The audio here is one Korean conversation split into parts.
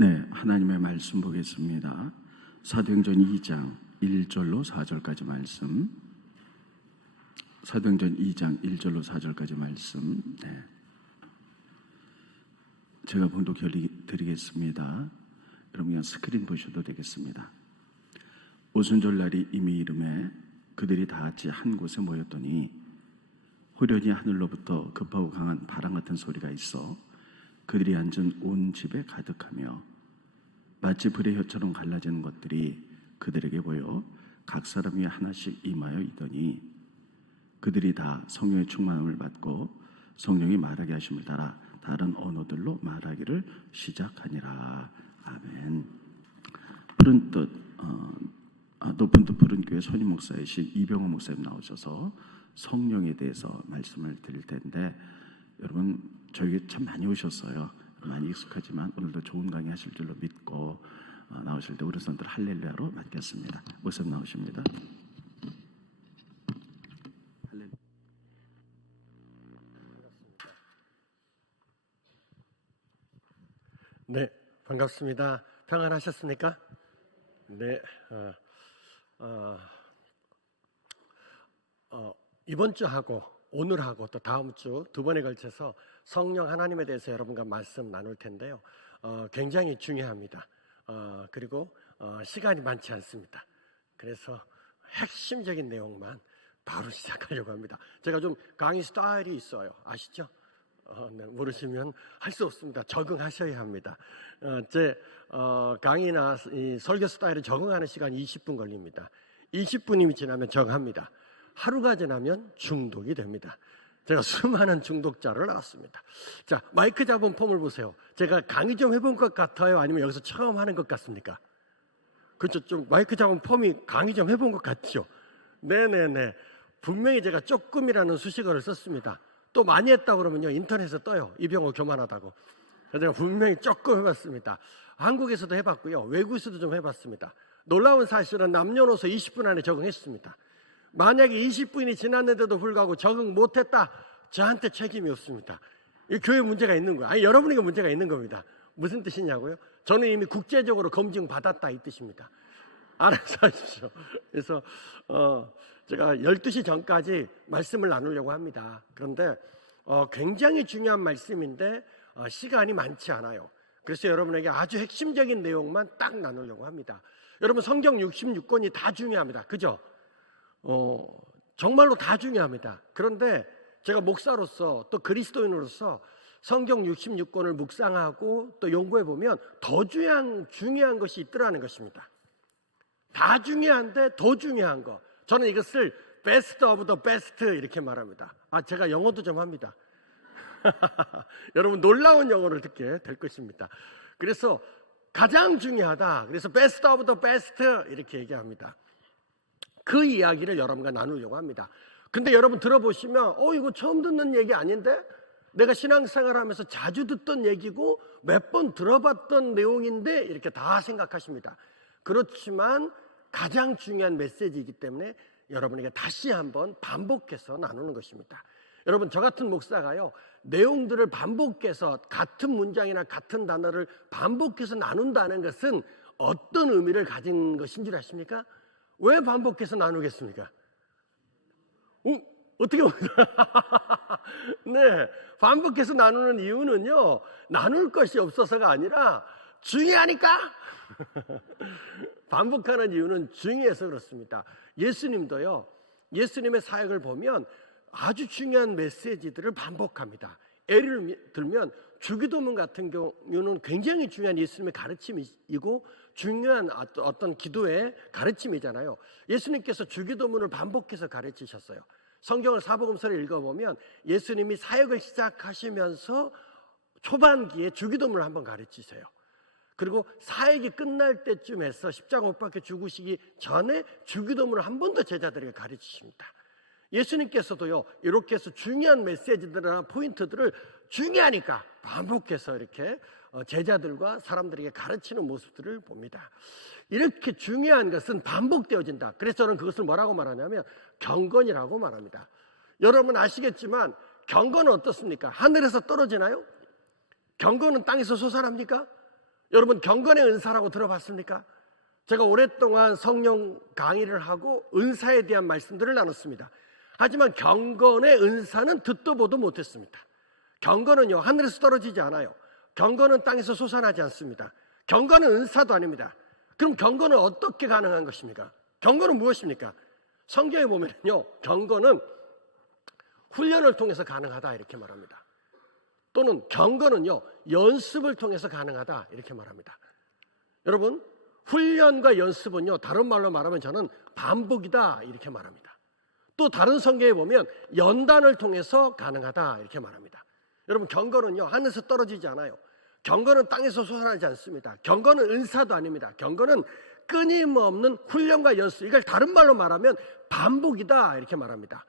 네, 하나님의 말씀 보겠습니다. 사도행전 2장 1절로 4절까지 말씀. 사도행전 2장 1절로 4절까지 말씀. 네. 제가 봉독해 드리겠습니다. 여러분 그냥 스크린 보셔도 되겠습니다. 오순절 날이 이미 이름에 그들이 다 같이 한 곳에 모였더니 호련히 하늘로부터 급하고 강한 바람 같은 소리가 있어 그들이 앉은 온 집에 가득하며 마치 불의 혀처럼 갈라지는 것들이 그들에게 보여 각 사람 위에 하나씩 임하여 있더니 그들이 다 성령의 충만함을 받고 성령이 말하게 하심을 따라 다른 언어들로 말하기를 시작하니라. 아멘. 푸른 뜻, 높은 뜻 푸른 교회 선임 목사이신 이병호 목사님 나오셔서 성령에 대해서 말씀을 드릴 텐데, 여러분 저에게 참 많이 오셨어요. 많이 익숙하지만 오늘도 좋은 강의 하실 줄로 믿고 나오실 때 우리 선들 할렐루야로 맡겼습니다. 목사님 나오십니다. 할렐루야. 네, 반갑습니다. 평안하셨습니까? 네, 이번 주하고 오늘하고 또 다음 주 두 번에 걸쳐서 성령 하나님에 대해서 여러분과 말씀 나눌 텐데요. 굉장히 중요합니다. 그리고 시간이 많지 않습니다. 그래서 핵심적인 내용만 바로 시작하려고 합니다. 제가 좀 강의 스타일이 있어요. 아시죠? 네, 모르시면 할 수 없습니다. 적응하셔야 합니다. 제 강의나 이 설교 스타일에 적응하는 시간이 20분 걸립니다. 20분이 지나면 적합니다. 하루가 지나면 중독이 됩니다. 제가 수많은 중독자를 낳았습니다. 자, 마이크 잡은 폼을 보세요. 제가 강의 좀 해본 것 같아요? 아니면 여기서 처음 하는 것 같습니까? 그렇죠. 좀 마이크 잡은 폼이 강의 좀 해본 것 같죠? 네네네. 분명히 제가 조금이라는 수식어를 썼습니다. 또 많이 했다 그러면요, 인터넷에 떠요. 이병호 교만하다고. 그래서 제가 분명히 조금 해봤습니다. 한국에서도 해봤고요. 외국에서도 좀 해봤습니다. 놀라운 사실은 남녀노소 20분 안에 적응했습니다. 만약에 20분이 지났는데도 불구하고 적응 못했다, 저한테 책임이 없습니다. 이 교회 문제가 있는 거예요. 아니, 여러분에게 문제가 있는 겁니다. 무슨 뜻이냐고요? 저는 이미 국제적으로 검증받았다 이 뜻입니다. 알아서 하십시오. 그래서 제가 12시 전까지 말씀을 나누려고 합니다. 그런데 굉장히 중요한 말씀인데 시간이 많지 않아요. 그래서 여러분에게 아주 핵심적인 내용만 딱 나누려고 합니다. 여러분 성경 66권이 다 중요합니다. 그죠? 정말로 다 중요합니다. 그런데 제가 목사로서 또 그리스도인으로서 성경 66권을 묵상하고 또 연구해 보면 더 중요한 것이 있더라는 것입니다. 다 중요한데 더 중요한 거. 저는 이것을 best of the best 이렇게 말합니다. 제가 영어도 좀 합니다. 여러분 놀라운 영어를 듣게 될 것입니다. 그래서 가장 중요하다. 그래서 best of the best 이렇게 얘기합니다. 그 이야기를 여러분과 나누려고 합니다. 근데 여러분 들어보시면 이거 처음 듣는 얘기 아닌데? 내가 신앙생활하면서 자주 듣던 얘기고 몇 번 들어봤던 내용인데 이렇게 다 생각하십니다. 그렇지만 가장 중요한 메시지이기 때문에 여러분에게 다시 한번 반복해서 나누는 것입니다. 여러분 저 같은 목사가요, 내용들을 반복해서 같은 문장이나 같은 단어를 반복해서 나눈다는 것은 어떤 의미를 가진 것인 줄 아십니까? 왜 반복해서 나누겠습니까? 어떻게 네, 반복해서 나누는 이유는요, 나눌 것이 없어서가 아니라 중요하니까. 반복하는 이유는 중요해서 그렇습니다. 예수님도요, 예수님의 사역을 보면 아주 중요한 메시지들을 반복합니다. 예를 들면 주기도문 같은 경우는 굉장히 중요한 예수님의 가르침이고 중요한 어떤 기도의 가르침이잖아요. 예수님께서 주기도문을 반복해서 가르치셨어요. 성경을 사복음서를 읽어보면 예수님이 사역을 시작하시면서 초반기에 주기도문을 한번 가르치세요. 그리고 사역이 끝날 때쯤에서 십자가 못 박혀 죽으시기 전에 주기도문을 한 번 더 제자들에게 가르치십니다. 예수님께서도요, 이렇게 해서 중요한 메시지들이나 포인트들을 중요하니까 반복해서 이렇게 제자들과 사람들에게 가르치는 모습들을 봅니다. 이렇게 중요한 것은 반복되어진다. 그래서 저는 그것을 뭐라고 말하냐면 경건이라고 말합니다. 여러분 아시겠지만 경건은 어떻습니까? 하늘에서 떨어지나요? 경건은 땅에서 솟아납니까? 여러분 경건의 은사라고 들어봤습니까? 제가 오랫동안 성령 강의를 하고 은사에 대한 말씀들을 나눴습니다. 하지만 경건의 은사는 듣도 보도 못했습니다. 경건은요 하늘에서 떨어지지 않아요. 경건은 땅에서 솟아나지 않습니다. 경건은 은사도 아닙니다. 그럼 경건은 어떻게 가능한 것입니까? 경건은 무엇입니까? 성경에 보면요 경건은 훈련을 통해서 가능하다 이렇게 말합니다. 또는 경건은요 연습을 통해서 가능하다 이렇게 말합니다. 여러분 훈련과 연습은요 다른 말로 말하면 저는 반복이다 이렇게 말합니다. 또 다른 성경에 보면 연단을 통해서 가능하다 이렇게 말합니다. 여러분 경건은요 하늘에서 떨어지지 않아요. 경건은 땅에서 솟아나지 않습니다. 경건은 은사도 아닙니다. 경건은 끊임없는 훈련과 연습, 이걸 다른 말로 말하면 반복이다 이렇게 말합니다.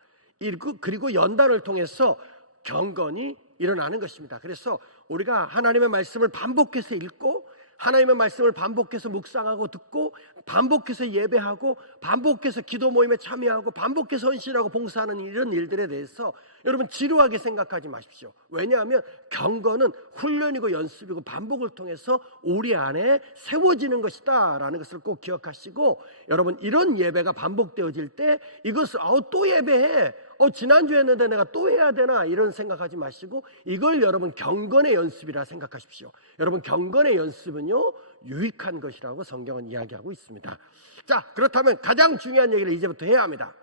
그리고 연단을 통해서 경건이 일어나는 것입니다. 그래서 우리가 하나님의 말씀을 반복해서 읽고 하나님의 말씀을 반복해서 묵상하고 듣고 반복해서 예배하고 반복해서 기도 모임에 참여하고 반복해서 헌신하고 봉사하는 이런 일들에 대해서 여러분 지루하게 생각하지 마십시오. 왜냐하면 경건은 훈련이고 연습이고 반복을 통해서 우리 안에 세워지는 것이다 라는 것을 꼭 기억하시고, 여러분 이런 예배가 반복되어질 때 이것을 또 예배해, 지난주에 했는데 내가 또 해야 되나 이런 생각하지 마시고 이걸 여러분 경건의 연습이라 생각하십시오. 여러분 경건의 연습은요 유익한 것이라고 성경은 이야기하고 있습니다. 자, 그렇다면 가장 중요한 얘기를 이제부터 해야 합니다.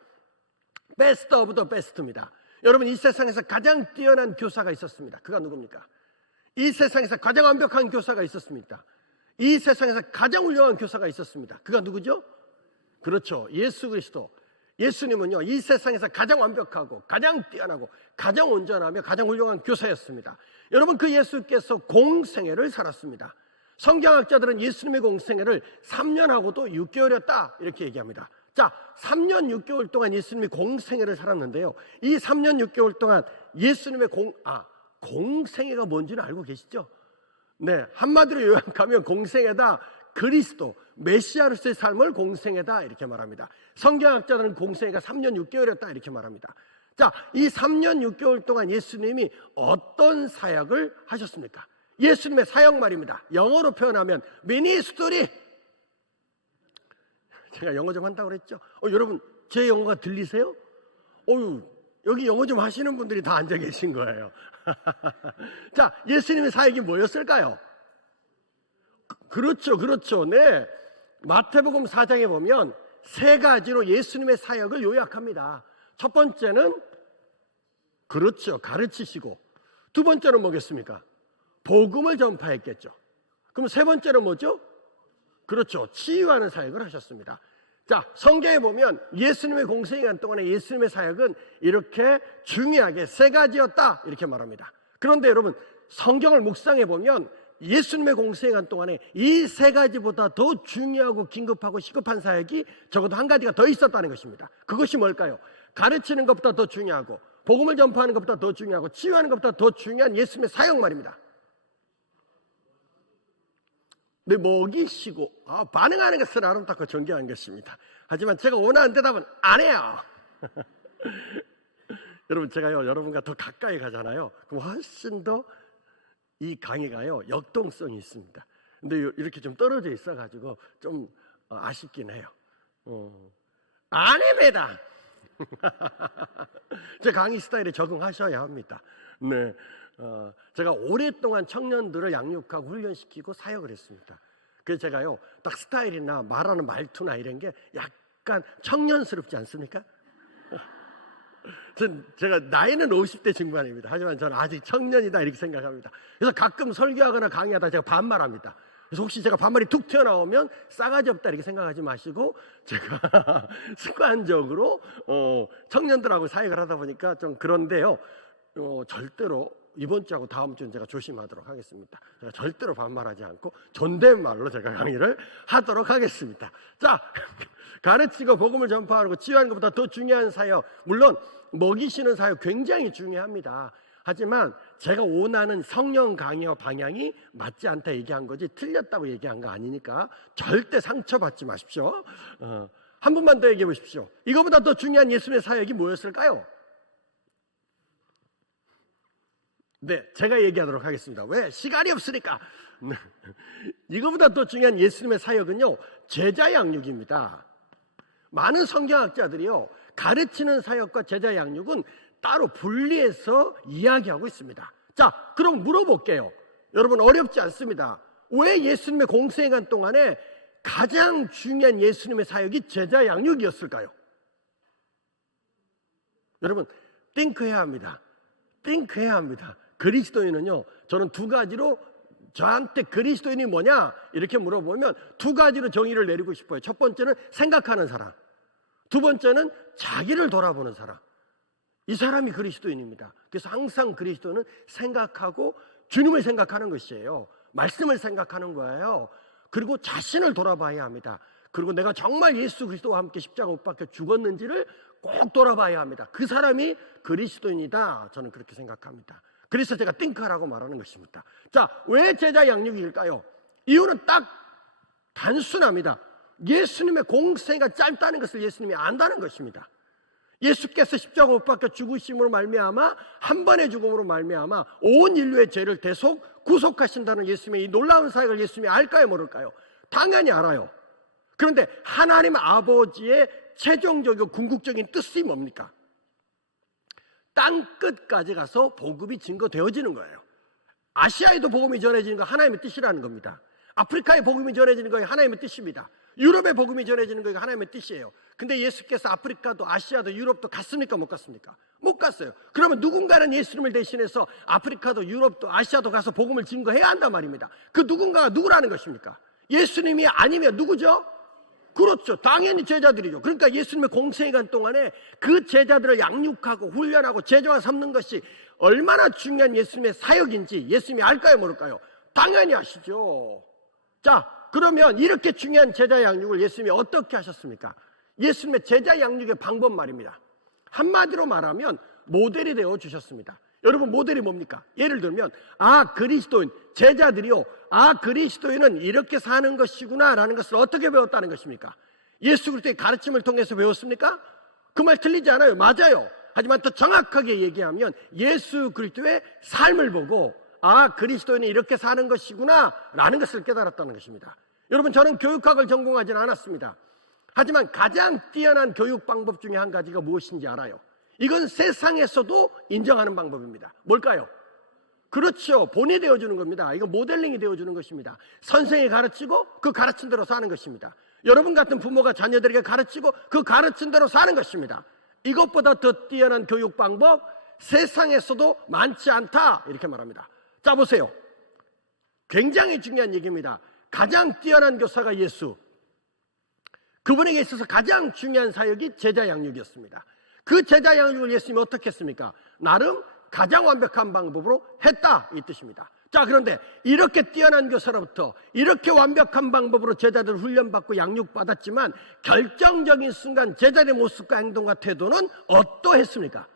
베스트 오브 더 베스트입니다. 여러분 이 세상에서 가장 뛰어난 교사가 있었습니다. 그가 누굽니까? 이 세상에서 가장 완벽한 교사가 있었습니다. 이 세상에서 가장 훌륭한 교사가 있었습니다. 그가 누구죠? 그렇죠, 예수 그리스도. 예수님은요 이 세상에서 가장 완벽하고 가장 뛰어나고 가장 온전하며 가장 훌륭한 교사였습니다. 여러분 그 예수께서 공생애를 살았습니다. 성경학자들은 예수님의 공생애를 3년하고도 6개월이었다 이렇게 얘기합니다. 자, 3년 6개월 동안 예수님이 공생애를 살았는데요, 이 3년 6개월 동안 예수님의 공생애가 뭔지는 알고 계시죠? 네, 한마디로 요약하면 공생애다, 그리스도 메시아로서의 삶을 공생애다 이렇게 말합니다. 성경학자들은 공생애가 3년 6개월이었다 이렇게 말합니다. 자, 이 3년 6개월 동안 예수님이 어떤 사역을 하셨습니까? 예수님의 사역 말입니다. 영어로 표현하면 미니스토리. 제가 영어 좀 한다고 그랬죠? 여러분 제 영어가 들리세요? 여기 영어 좀 하시는 분들이 다 앉아 계신 거예요. 자, 예수님의 사역이 뭐였을까요? 그렇죠. 네. 마태복음 4장에 보면 세 가지로 예수님의 사역을 요약합니다. 첫 번째는 그렇죠, 가르치시고, 두 번째는 뭐겠습니까? 복음을 전파했겠죠. 그럼 세 번째는 뭐죠? 그렇죠, 치유하는 사역을 하셨습니다. 자, 성경에 보면 예수님의 공생애간 동안에 예수님의 사역은 이렇게 중요하게 세 가지였다 이렇게 말합니다. 그런데 여러분 성경을 묵상해 보면 예수님의 공생애간 동안에 이 세 가지보다 더 중요하고 긴급하고 시급한 사역이 적어도 한 가지가 더 있었다는 것입니다. 그것이 뭘까요? 가르치는 것보다 더 중요하고 복음을 전파하는 것보다 더 중요하고 치유하는 것보다 더 중요한 예수님의 사역 말입니다. 네, 먹이시고 반응하는 것은 아름답고 존경한 것입니다. 하지만 제가 원하는 대답은 안 해요. 여러분 제가요 여러분과 더 가까이 가잖아요. 그럼 훨씬 더 이 강의가요 역동성이 있습니다. 근데 이렇게 좀 떨어져 있어가지고 좀 아쉽긴 해요. 안 해매다. 제 강의 스타일에 적응하셔야 합니다. 네, 제가 오랫동안 청년들을 양육하고 훈련시키고 사역을 했습니다. 그래서 제가요 딱 스타일이나 말하는 말투나 이런 게 약간 청년스럽지 않습니까? 제가 나이는 50대 중반입니다. 하지만 저는 아직 청년이다 이렇게 생각합니다. 그래서 가끔 설교하거나 강의하다 제가 반말합니다. 그래서 혹시 제가 반말이 툭 튀어나오면 싸가지 없다 이렇게 생각하지 마시고, 제가 습관적으로 청년들하고 사역을 하다 보니까 좀 그런데요, 절대로 이번 주하고 다음 주는 제가 조심하도록 하겠습니다. 제가 절대로 반말하지 않고 존댓말로 제가 강의를 하도록 하겠습니다. 자, 가르치고 복음을 전파하고 치유하는 것보다 더 중요한 사역, 물론 먹이시는 사역 굉장히 중요합니다. 하지만 제가 원하는 성령 강의와 방향이 맞지 않다 얘기한 거지 틀렸다고 얘기한 거 아니니까 절대 상처받지 마십시오. 한 분만 더 얘기해 보십시오. 이거보다 더 중요한 예수님의 사역이 뭐였을까요? 네, 제가 얘기하도록 하겠습니다. 왜? 시간이 없으니까. 이거보다 더 중요한 예수님의 사역은요, 제자 양육입니다. 많은 성경학자들이요, 가르치는 사역과 제자 양육은 따로 분리해서 이야기하고 있습니다. 자, 그럼 물어볼게요. 여러분, 어렵지 않습니다. 왜 예수님의 공생애간 동안에 가장 중요한 예수님의 사역이 제자 양육이었을까요? 여러분, 띵크해야 합니다. 띵크해야 합니다. 그리스도인은요, 저는 두 가지로, 저한테 그리스도인이 뭐냐 이렇게 물어보면 두 가지로 정의를 내리고 싶어요. 첫 번째는 생각하는 사람, 두 번째는 자기를 돌아보는 사람. 이 사람이 그리스도인입니다. 그래서 항상 그리스도는 생각하고 주님을 생각하는 것이에요. 말씀을 생각하는 거예요. 그리고 자신을 돌아봐야 합니다. 그리고 내가 정말 예수 그리스도와 함께 십자가 못 박혀 죽었는지를 꼭 돌아봐야 합니다. 그 사람이 그리스도인이다. 저는 그렇게 생각합니다. 그래서 제가 띵크하라고 말하는 것입니다. 자, 왜 제자 양육일까요? 이유는 딱 단순합니다. 예수님의 공생애가 짧다는 것을 예수님이 안다는 것입니다. 예수께서 십자가 못 박혀 죽으심으로 말미암아 한 번의 죽음으로 말미암아 온 인류의 죄를 대속 구속하신다는 예수님의 이 놀라운 사역을 예수님이 알까요, 모를까요? 당연히 알아요. 그런데 하나님 아버지의 최종적이고 궁극적인 뜻이 뭡니까? 땅 끝까지 가서 복음이 증거되어지는 거예요. 아시아에도 복음이 전해지는 거 하나님의 뜻이라는 겁니다. 아프리카에 복음이 전해지는 거 하나님의 뜻입니다. 유럽에 복음이 전해지는 거 하나님의 뜻이에요. 근데 예수께서 아프리카도 아시아도 유럽도 갔습니까? 못 갔습니까? 못 갔어요. 그러면 누군가는 예수님을 대신해서 아프리카도 유럽도 아시아도 가서 복음을 증거해야 한단 말입니다. 그 누군가가 누구라는 것입니까? 예수님이 아니면 누구죠? 그렇죠. 당연히 제자들이죠. 그러니까 예수님의 공생애간 동안에 그 제자들을 양육하고 훈련하고 제자화 삼는 것이 얼마나 중요한 예수님의 사역인지 예수님이 알까요, 모를까요? 당연히 아시죠. 자, 그러면 이렇게 중요한 제자 양육을 예수님이 어떻게 하셨습니까? 예수님의 제자 양육의 방법 말입니다. 한마디로 말하면 모델이 되어 주셨습니다. 여러분, 모델이 뭡니까? 예를 들면 그리스도인 제자들이요, 그리스도인은 이렇게 사는 것이구나 라는 것을 어떻게 배웠다는 것입니까? 예수 그리스도의 가르침을 통해서 배웠습니까? 그 말 틀리지 않아요. 맞아요. 하지만 더 정확하게 얘기하면 예수 그리스도의 삶을 보고 그리스도인이 이렇게 사는 것이구나 라는 것을 깨달았다는 것입니다. 여러분, 저는 교육학을 전공하지는 않았습니다. 하지만 가장 뛰어난 교육 방법 중에 한 가지가 무엇인지 알아요. 이건 세상에서도 인정하는 방법입니다. 뭘까요? 그렇죠. 본이 되어주는 겁니다. 이건 모델링이 되어주는 것입니다. 선생이 가르치고 그 가르친 대로 사는 것입니다. 여러분 같은 부모가 자녀들에게 가르치고 그 가르친 대로 사는 것입니다. 이것보다 더 뛰어난 교육 방법 세상에서도 많지 않다, 이렇게 말합니다. 자, 보세요. 굉장히 중요한 얘기입니다. 가장 뛰어난 교사가 예수, 그분에게 있어서 가장 중요한 사역이 제자 양육이었습니다. 그 제자 양육을 예수님이 어떻게 했습니까? 나름 가장 완벽한 방법으로 했다, 이 뜻입니다. 자, 그런데 이렇게 뛰어난 교사로부터 이렇게 완벽한 방법으로 제자들 훈련받고 양육받았지만 결정적인 순간 제자들의 모습과 행동과 태도는 어떠했습니까?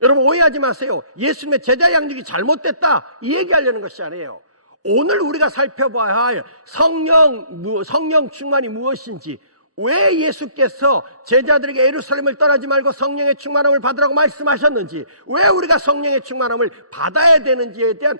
여러분, 오해하지 마세요. 예수님의 제자 양육이 잘못됐다, 이 얘기하려는 것이 아니에요. 오늘 우리가 살펴봐야 할 성령 충만이 무엇인지, 왜 예수께서 제자들에게 예루살렘을 떠나지 말고 성령의 충만함을 받으라고 말씀하셨는지, 왜 우리가 성령의 충만함을 받아야 되는지에 대한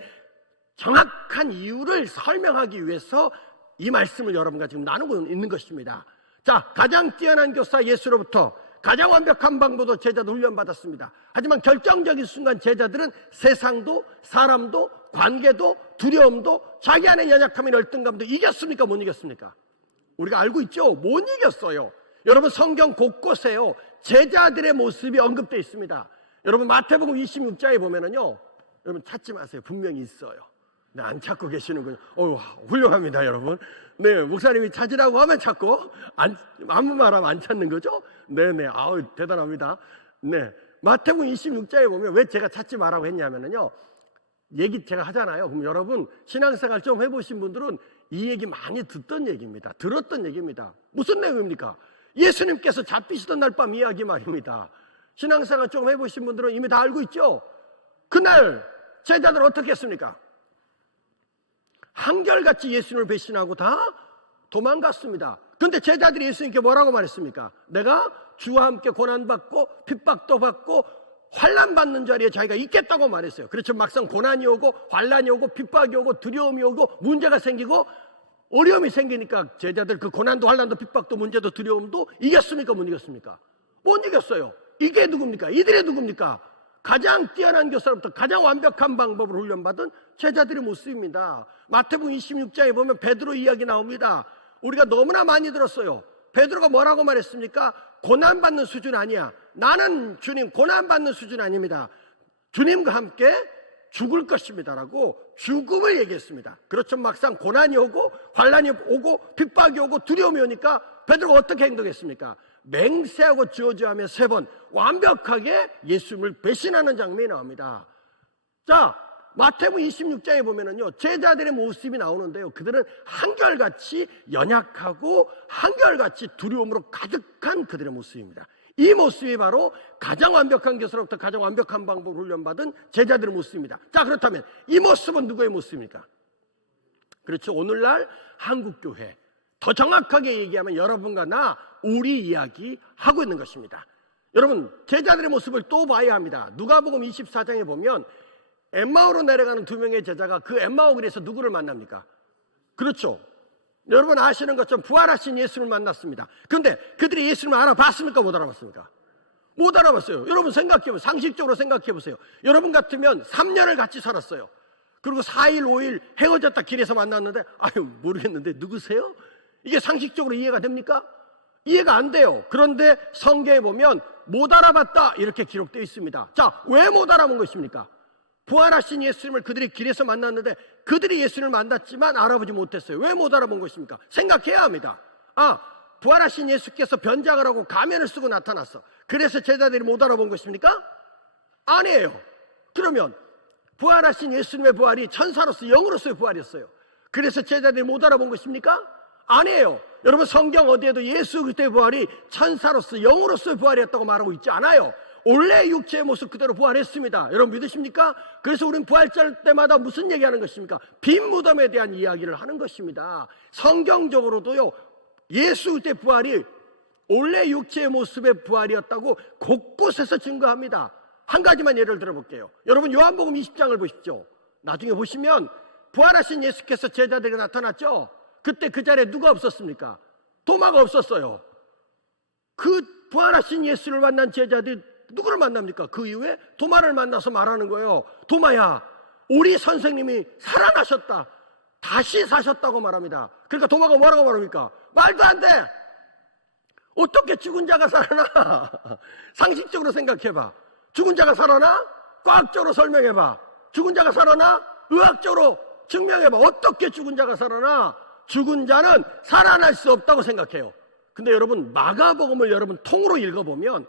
정확한 이유를 설명하기 위해서 이 말씀을 여러분과 지금 나누고 있는 것입니다. 자, 가장 뛰어난 교사 예수로부터 가장 완벽한 방법으로 제자도 훈련받았습니다. 하지만 결정적인 순간 제자들은 세상도 사람도 관계도 두려움도 자기 안의 연약함이나 열등감도 이겼습니까? 못 이겼습니까? 우리가 알고 있죠? 못 이겼어요. 여러분, 성경 곳곳에요, 제자들의 모습이 언급되어 있습니다. 여러분, 마태복음 26장에 보면은요, 여러분 찾지 마세요. 분명히 있어요. 네, 안 찾고 계시는군요. 훌륭합니다, 여러분. 네, 목사님이 찾으라고 하면 찾고, 아무 말 하면 안 찾는 거죠? 네네, 대단합니다. 네, 마태복음 26장에 보면 왜 제가 찾지 말라고 했냐면요, 얘기 제가 하잖아요. 그럼 여러분, 신앙생활 좀 해보신 분들은 이 얘기 많이 듣던 얘기입니다. 들었던 얘기입니다. 무슨 내용입니까? 예수님께서 잡히시던 날 밤 이야기 말입니다. 신앙생활 좀 해보신 분들은 이미 다 알고 있죠? 그날 제자들 어떻게 했습니까? 한결같이 예수님을 배신하고 다 도망갔습니다. 그런데 제자들이 예수님께 뭐라고 말했습니까? 내가 주와 함께 고난받고 핍박도 받고 환난 받는 자리에 자기가 있겠다고 말했어요. 그렇죠. 막상 고난이 오고 환난이 오고 핍박이 오고 두려움이 오고 문제가 생기고 어려움이 생기니까 제자들 그 고난도 환난도 핍박도 문제도 두려움도 이겼습니까? 못 이겼습니까? 못 이겼어요. 이게 누굽니까? 이들의 누굽니까? 가장 뛰어난 교사로부터 가장 완벽한 방법을 훈련받은 제자들의 모습입니다. 마태복음 26장에 보면 베드로 이야기 나옵니다. 우리가 너무나 많이 들었어요. 베드로가 뭐라고 말했습니까? 고난받는 수준 아니야. 나는 주님 고난받는 수준 아닙니다. 주님과 함께 죽을 것입니다 라고 죽음을 얘기했습니다. 그렇죠. 막상 고난이 오고 환난이 오고 핍박이 오고 두려움이 오니까 베드로가 어떻게 행동했습니까? 맹세하고 저주하며 3번 완벽하게 예수님을 배신하는 장면이 나옵니다. 자, 마태복음 26장에 보면은요, 제자들의 모습이 나오는데요. 그들은 한결같이 연약하고 한결같이 두려움으로 가득한 그들의 모습입니다. 이 모습이 바로 가장 완벽한 교사로부터 가장 완벽한 방법을 훈련받은 제자들의 모습입니다. 자, 그렇다면 이 모습은 누구의 모습입니까? 그렇죠. 오늘날 한국교회, 더 정확하게 얘기하면 여러분과 나, 우리 이야기 하고 있는 것입니다. 여러분, 제자들의 모습을 또 봐야 합니다. 누가복음 24장에 보면 엠마오로 내려가는 2명의 제자가 그 엠마오 길에서 누구를 만납니까? 그렇죠. 여러분 아시는 것처럼 부활하신 예수를 만났습니다. 그런데 그들이 예수를 알아봤습니까? 못 알아봤습니까? 못 알아봤어요. 여러분 생각해보세요. 상식적으로 생각해보세요. 여러분 같으면 3년을 같이 살았어요. 그리고 4일 5일 헤어졌다 길에서 만났는데 아유 모르겠는데 누구세요? 이게 상식적으로 이해가 됩니까? 이해가 안 돼요. 그런데 성경에 보면 못 알아봤다 이렇게 기록되어 있습니다. 자, 왜 못 알아본 것입니까? 부활하신 예수님을 그들이 길에서 만났는데 그들이 예수님을 만났지만 알아보지 못했어요. 왜 못 알아본 것입니까? 생각해야 합니다. 아, 부활하신 예수께서 변장을 하고 가면을 쓰고 나타났어. 그래서 제자들이 못 알아본 것입니까? 아니에요. 그러면 부활하신 예수님의 부활이 천사로서 영으로서의 부활이었어요. 그래서 제자들이 못 알아본 것입니까? 아니에요. 여러분 성경 어디에도 예수 그리스도의 부활이 천사로서 영으로서의 부활이었다고 말하고 있지 않아요. 원래 육체의 모습 그대로 부활했습니다. 여러분 믿으십니까? 그래서 우리는 부활절 때마다 무슨 얘기하는 것입니까? 빈 무덤에 대한 이야기를 하는 것입니다. 성경적으로도요, 예수 그리스도의 부활이 원래 육체의 모습의 부활이었다고 곳곳에서 증거합니다. 한 가지만 예를 들어볼게요. 여러분 요한복음 20장을 보십시오. 나중에 보시면 부활하신 예수께서 제자들에게 나타났죠. 그때 그 자리에 누가 없었습니까? 도마가 없었어요. 그 부활하신 예수를 만난 제자들이 누구를 만납니까? 그 이후에 도마를 만나서 말하는 거예요. 도마야, 우리 선생님이 살아나셨다. 다시 사셨다고 말합니다. 그러니까 도마가 뭐라고 말합니까? 말도 안 돼. 어떻게 죽은 자가 살아나? 상식적으로 생각해봐. 죽은 자가 살아나? 과학적으로 설명해봐. 죽은 자가 살아나? 의학적으로 증명해봐. 어떻게 죽은 자가 살아나? 죽은 자는 살아날 수 없다고 생각해요. 근데 여러분 마가복음을 여러분 통으로 읽어보면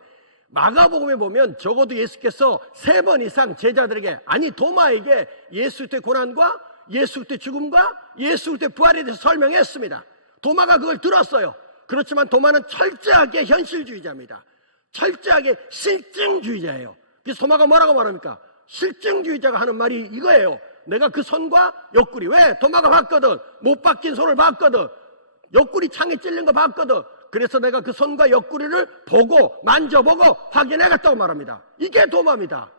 마가복음에 보면 적어도 예수께서 3번 이상 제자들에게, 아니 도마에게 예수 그리스도의 고난과 예수 그리스도의 죽음과 예수 그리스도의 부활에 대해서 설명했습니다. 도마가 그걸 들었어요. 그렇지만 도마는 철저하게 현실주의자입니다. 철저하게 실증주의자예요. 그래서 도마가 뭐라고 말합니까? 실증주의자가 하는 말이 이거예요. 내가 그 손과 옆구리, 왜? 도마가 봤거든. 못 박힌 손을 봤거든. 옆구리 창에 찔린 거 봤거든. 그래서 내가 그 손과 옆구리를 보고 만져보고 확인해갔다고 말합니다. 이게 도마입니다.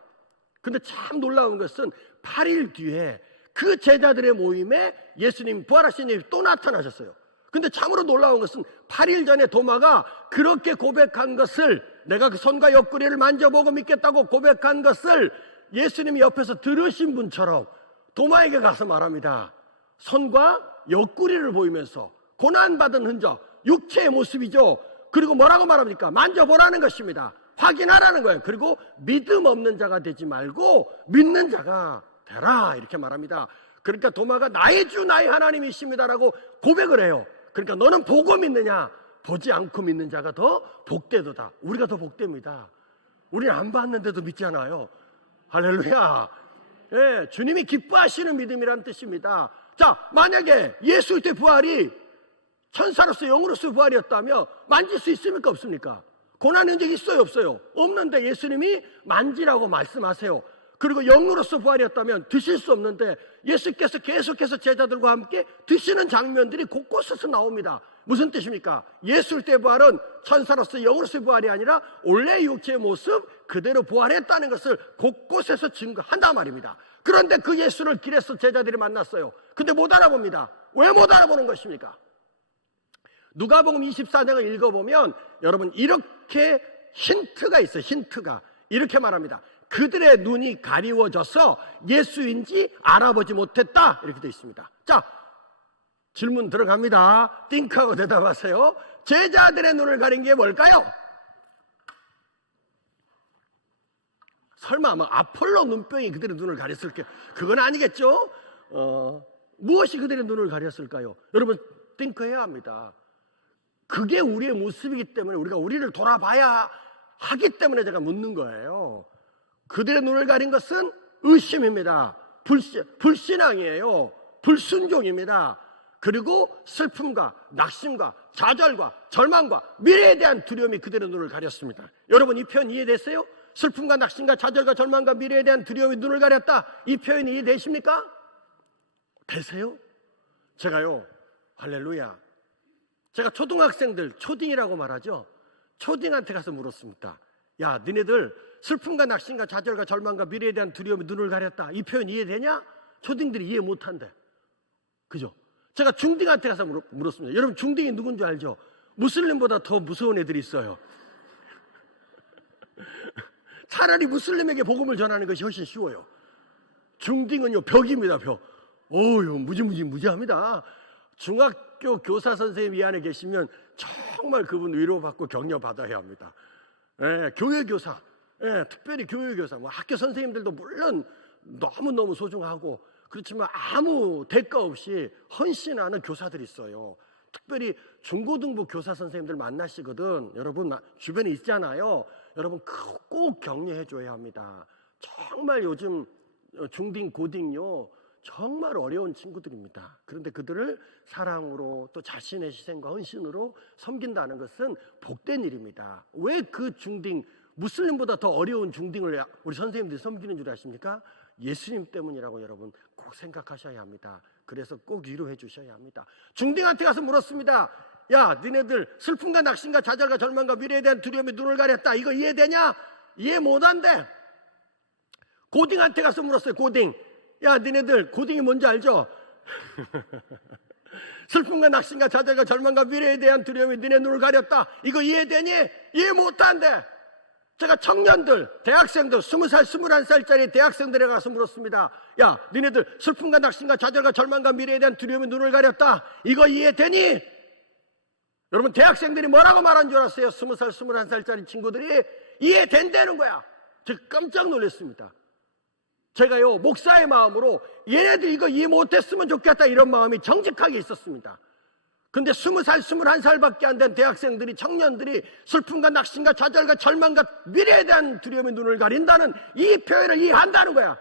근데 참 놀라운 것은 8일 뒤에 그 제자들의 모임에 예수님 부활하신 예수님이 또 나타나셨어요. 근데 참으로 놀라운 것은 8일 전에 도마가 그렇게 고백한 것을, 내가 그 손과 옆구리를 만져보고 믿겠다고 고백한 것을 예수님이 옆에서 들으신 분처럼 도마에게 가서 말합니다. 손과 옆구리를 보이면서 고난받은 흔적, 육체의 모습이죠. 그리고 뭐라고 말합니까? 만져보라는 것입니다. 확인하라는 거예요. 그리고 믿음 없는 자가 되지 말고 믿는 자가 되라 이렇게 말합니다. 그러니까 도마가 나의 주 나의 하나님이십니다라고 고백을 해요. 그러니까 너는 보고 믿느냐? 보지 않고 믿는 자가 더 복되도다. 우리가 더 복됩니다. 우리는 안 봤는데도 믿잖아요. 할렐루야. 예, 주님이 기뻐하시는 믿음이라는 뜻입니다. 자, 만약에 예수 그리스도의 부활이 천사로서 영으로서 부활이었다면 만질 수 있습니까? 없습니까? 고난 흔적이 있어요? 없어요? 없는데 예수님이 만지라고 말씀하세요. 그리고 영으로서 부활이었다면 드실 수 없는데 예수께서 계속해서 제자들과 함께 드시는 장면들이 곳곳에서 나옵니다. 무슨 뜻입니까? 예수를 때 부활은 천사로서 영으로서의 부활이 아니라 원래 육체의 모습 그대로 부활했다는 것을 곳곳에서 증거한단 말입니다. 그런데 그 예수를 길에서 제자들이 만났어요. 근데 못 알아봅니다. 왜 못 알아보는 것입니까? 누가복음 24장을 읽어보면 여러분 이렇게 힌트가 있어요. 힌트가 이렇게 말합니다. 그들의 눈이 가리워져서 예수인지 알아보지 못했다, 이렇게 되어 있습니다. 자, 질문 들어갑니다. 띵크하고 대답하세요. 제자들의 눈을 가린 게 뭘까요? 설마 아폴로 눈병이 그들의 눈을 가렸을까? 그건 아니겠죠? 무엇이 그들의 눈을 가렸을까요? 여러분 띵크해야 합니다. 그게 우리의 모습이기 때문에 우리가 우리를 돌아봐야 하기 때문에 제가 묻는 거예요. 그들의 눈을 가린 것은 의심입니다. 불신앙이에요. 불순종입니다. 그리고 슬픔과 낙심과 좌절과 절망과 미래에 대한 두려움이 그들의 눈을 가렸습니다. 여러분 이 표현 이해되세요? 슬픔과 낙심과 좌절과 절망과 미래에 대한 두려움이 눈을 가렸다. 이 표현이 이해되십니까? 되세요? 제가요, 할렐루야, 제가 초등학생들, 초딩이라고 말하죠. 초딩한테 가서 물었습니다. 야, 니네들 슬픔과 낙심과 좌절과 절망과 미래에 대한 두려움이 눈을 가렸다. 이 표현 이해되냐? 초딩들이 이해 못한대. 그죠? 제가 중딩한테 가서 물었습니다. 여러분 중딩이 누군지 알죠? 무슬림보다 더 무서운 애들이 있어요. 차라리 무슬림에게 복음을 전하는 것이 훨씬 쉬워요. 중딩은요 벽입니다. 벽. 오유 무지합니다. 중학교 교사 선생님 이 안에 계시면 정말 그분 위로받고 격려받아야 합니다. 교회 교사, 특별히 교회 교사, 학교 선생님들도 물론 너무너무 소중하고 그렇지만 아무 대가 없이 헌신하는 교사들이 있어요. 특별히 중고등부 교사 선생님들 만나시거든. 여러분 주변에 있잖아요. 여러분 꼭 격려해 줘야 합니다. 정말 요즘 중딩 고딩요 정말 어려운 친구들입니다. 그런데 그들을 사랑으로 또 자신의 희생과 헌신으로 섬긴다는 것은 복된 일입니다. 왜 그 중딩, 무슬림보다 더 어려운 중딩을 우리 선생님들이 섬기는 줄 아십니까? 예수님 때문이라고 여러분 꼭 생각하셔야 합니다. 그래서 꼭 위로해 주셔야 합니다. 중딩한테 가서 물었습니다. 야, 니네들 슬픔과 낙심과 좌절과 절망과 미래에 대한 두려움이 눈을 가렸다. 이거 이해되냐? 이해 못한대. 고딩한테 가서 물었어요. 고딩. 야, 니네들 고딩이 뭔지 알죠? 슬픔과 낙심과 좌절과 절망과 미래에 대한 두려움이 니네 눈을 가렸다. 이거 이해되니? 이해 못한대. 제가 청년들, 대학생들, 20살, 21살짜리 대학생들에 가서 물었습니다. 야, 니네들 슬픔과 낙심과 좌절과 절망과 미래에 대한 두려움이 눈을 가렸다. 이거 이해되니? 여러분 대학생들이 뭐라고 말한 줄 알았어요? 20살, 21살짜리 친구들이 이해된다는 거야. 제가 깜짝 놀랐습니다. 제가요 목사의 마음으로 얘네들 이거 이해 못했으면 좋겠다 이런 마음이 정직하게 있었습니다. 근데 20살, 21살밖에 안 된 대학생들이, 청년들이 슬픔과 낙심과 좌절과 절망과 미래에 대한 두려움의 눈을 가린다는 이 표현을 이해한다는 거야.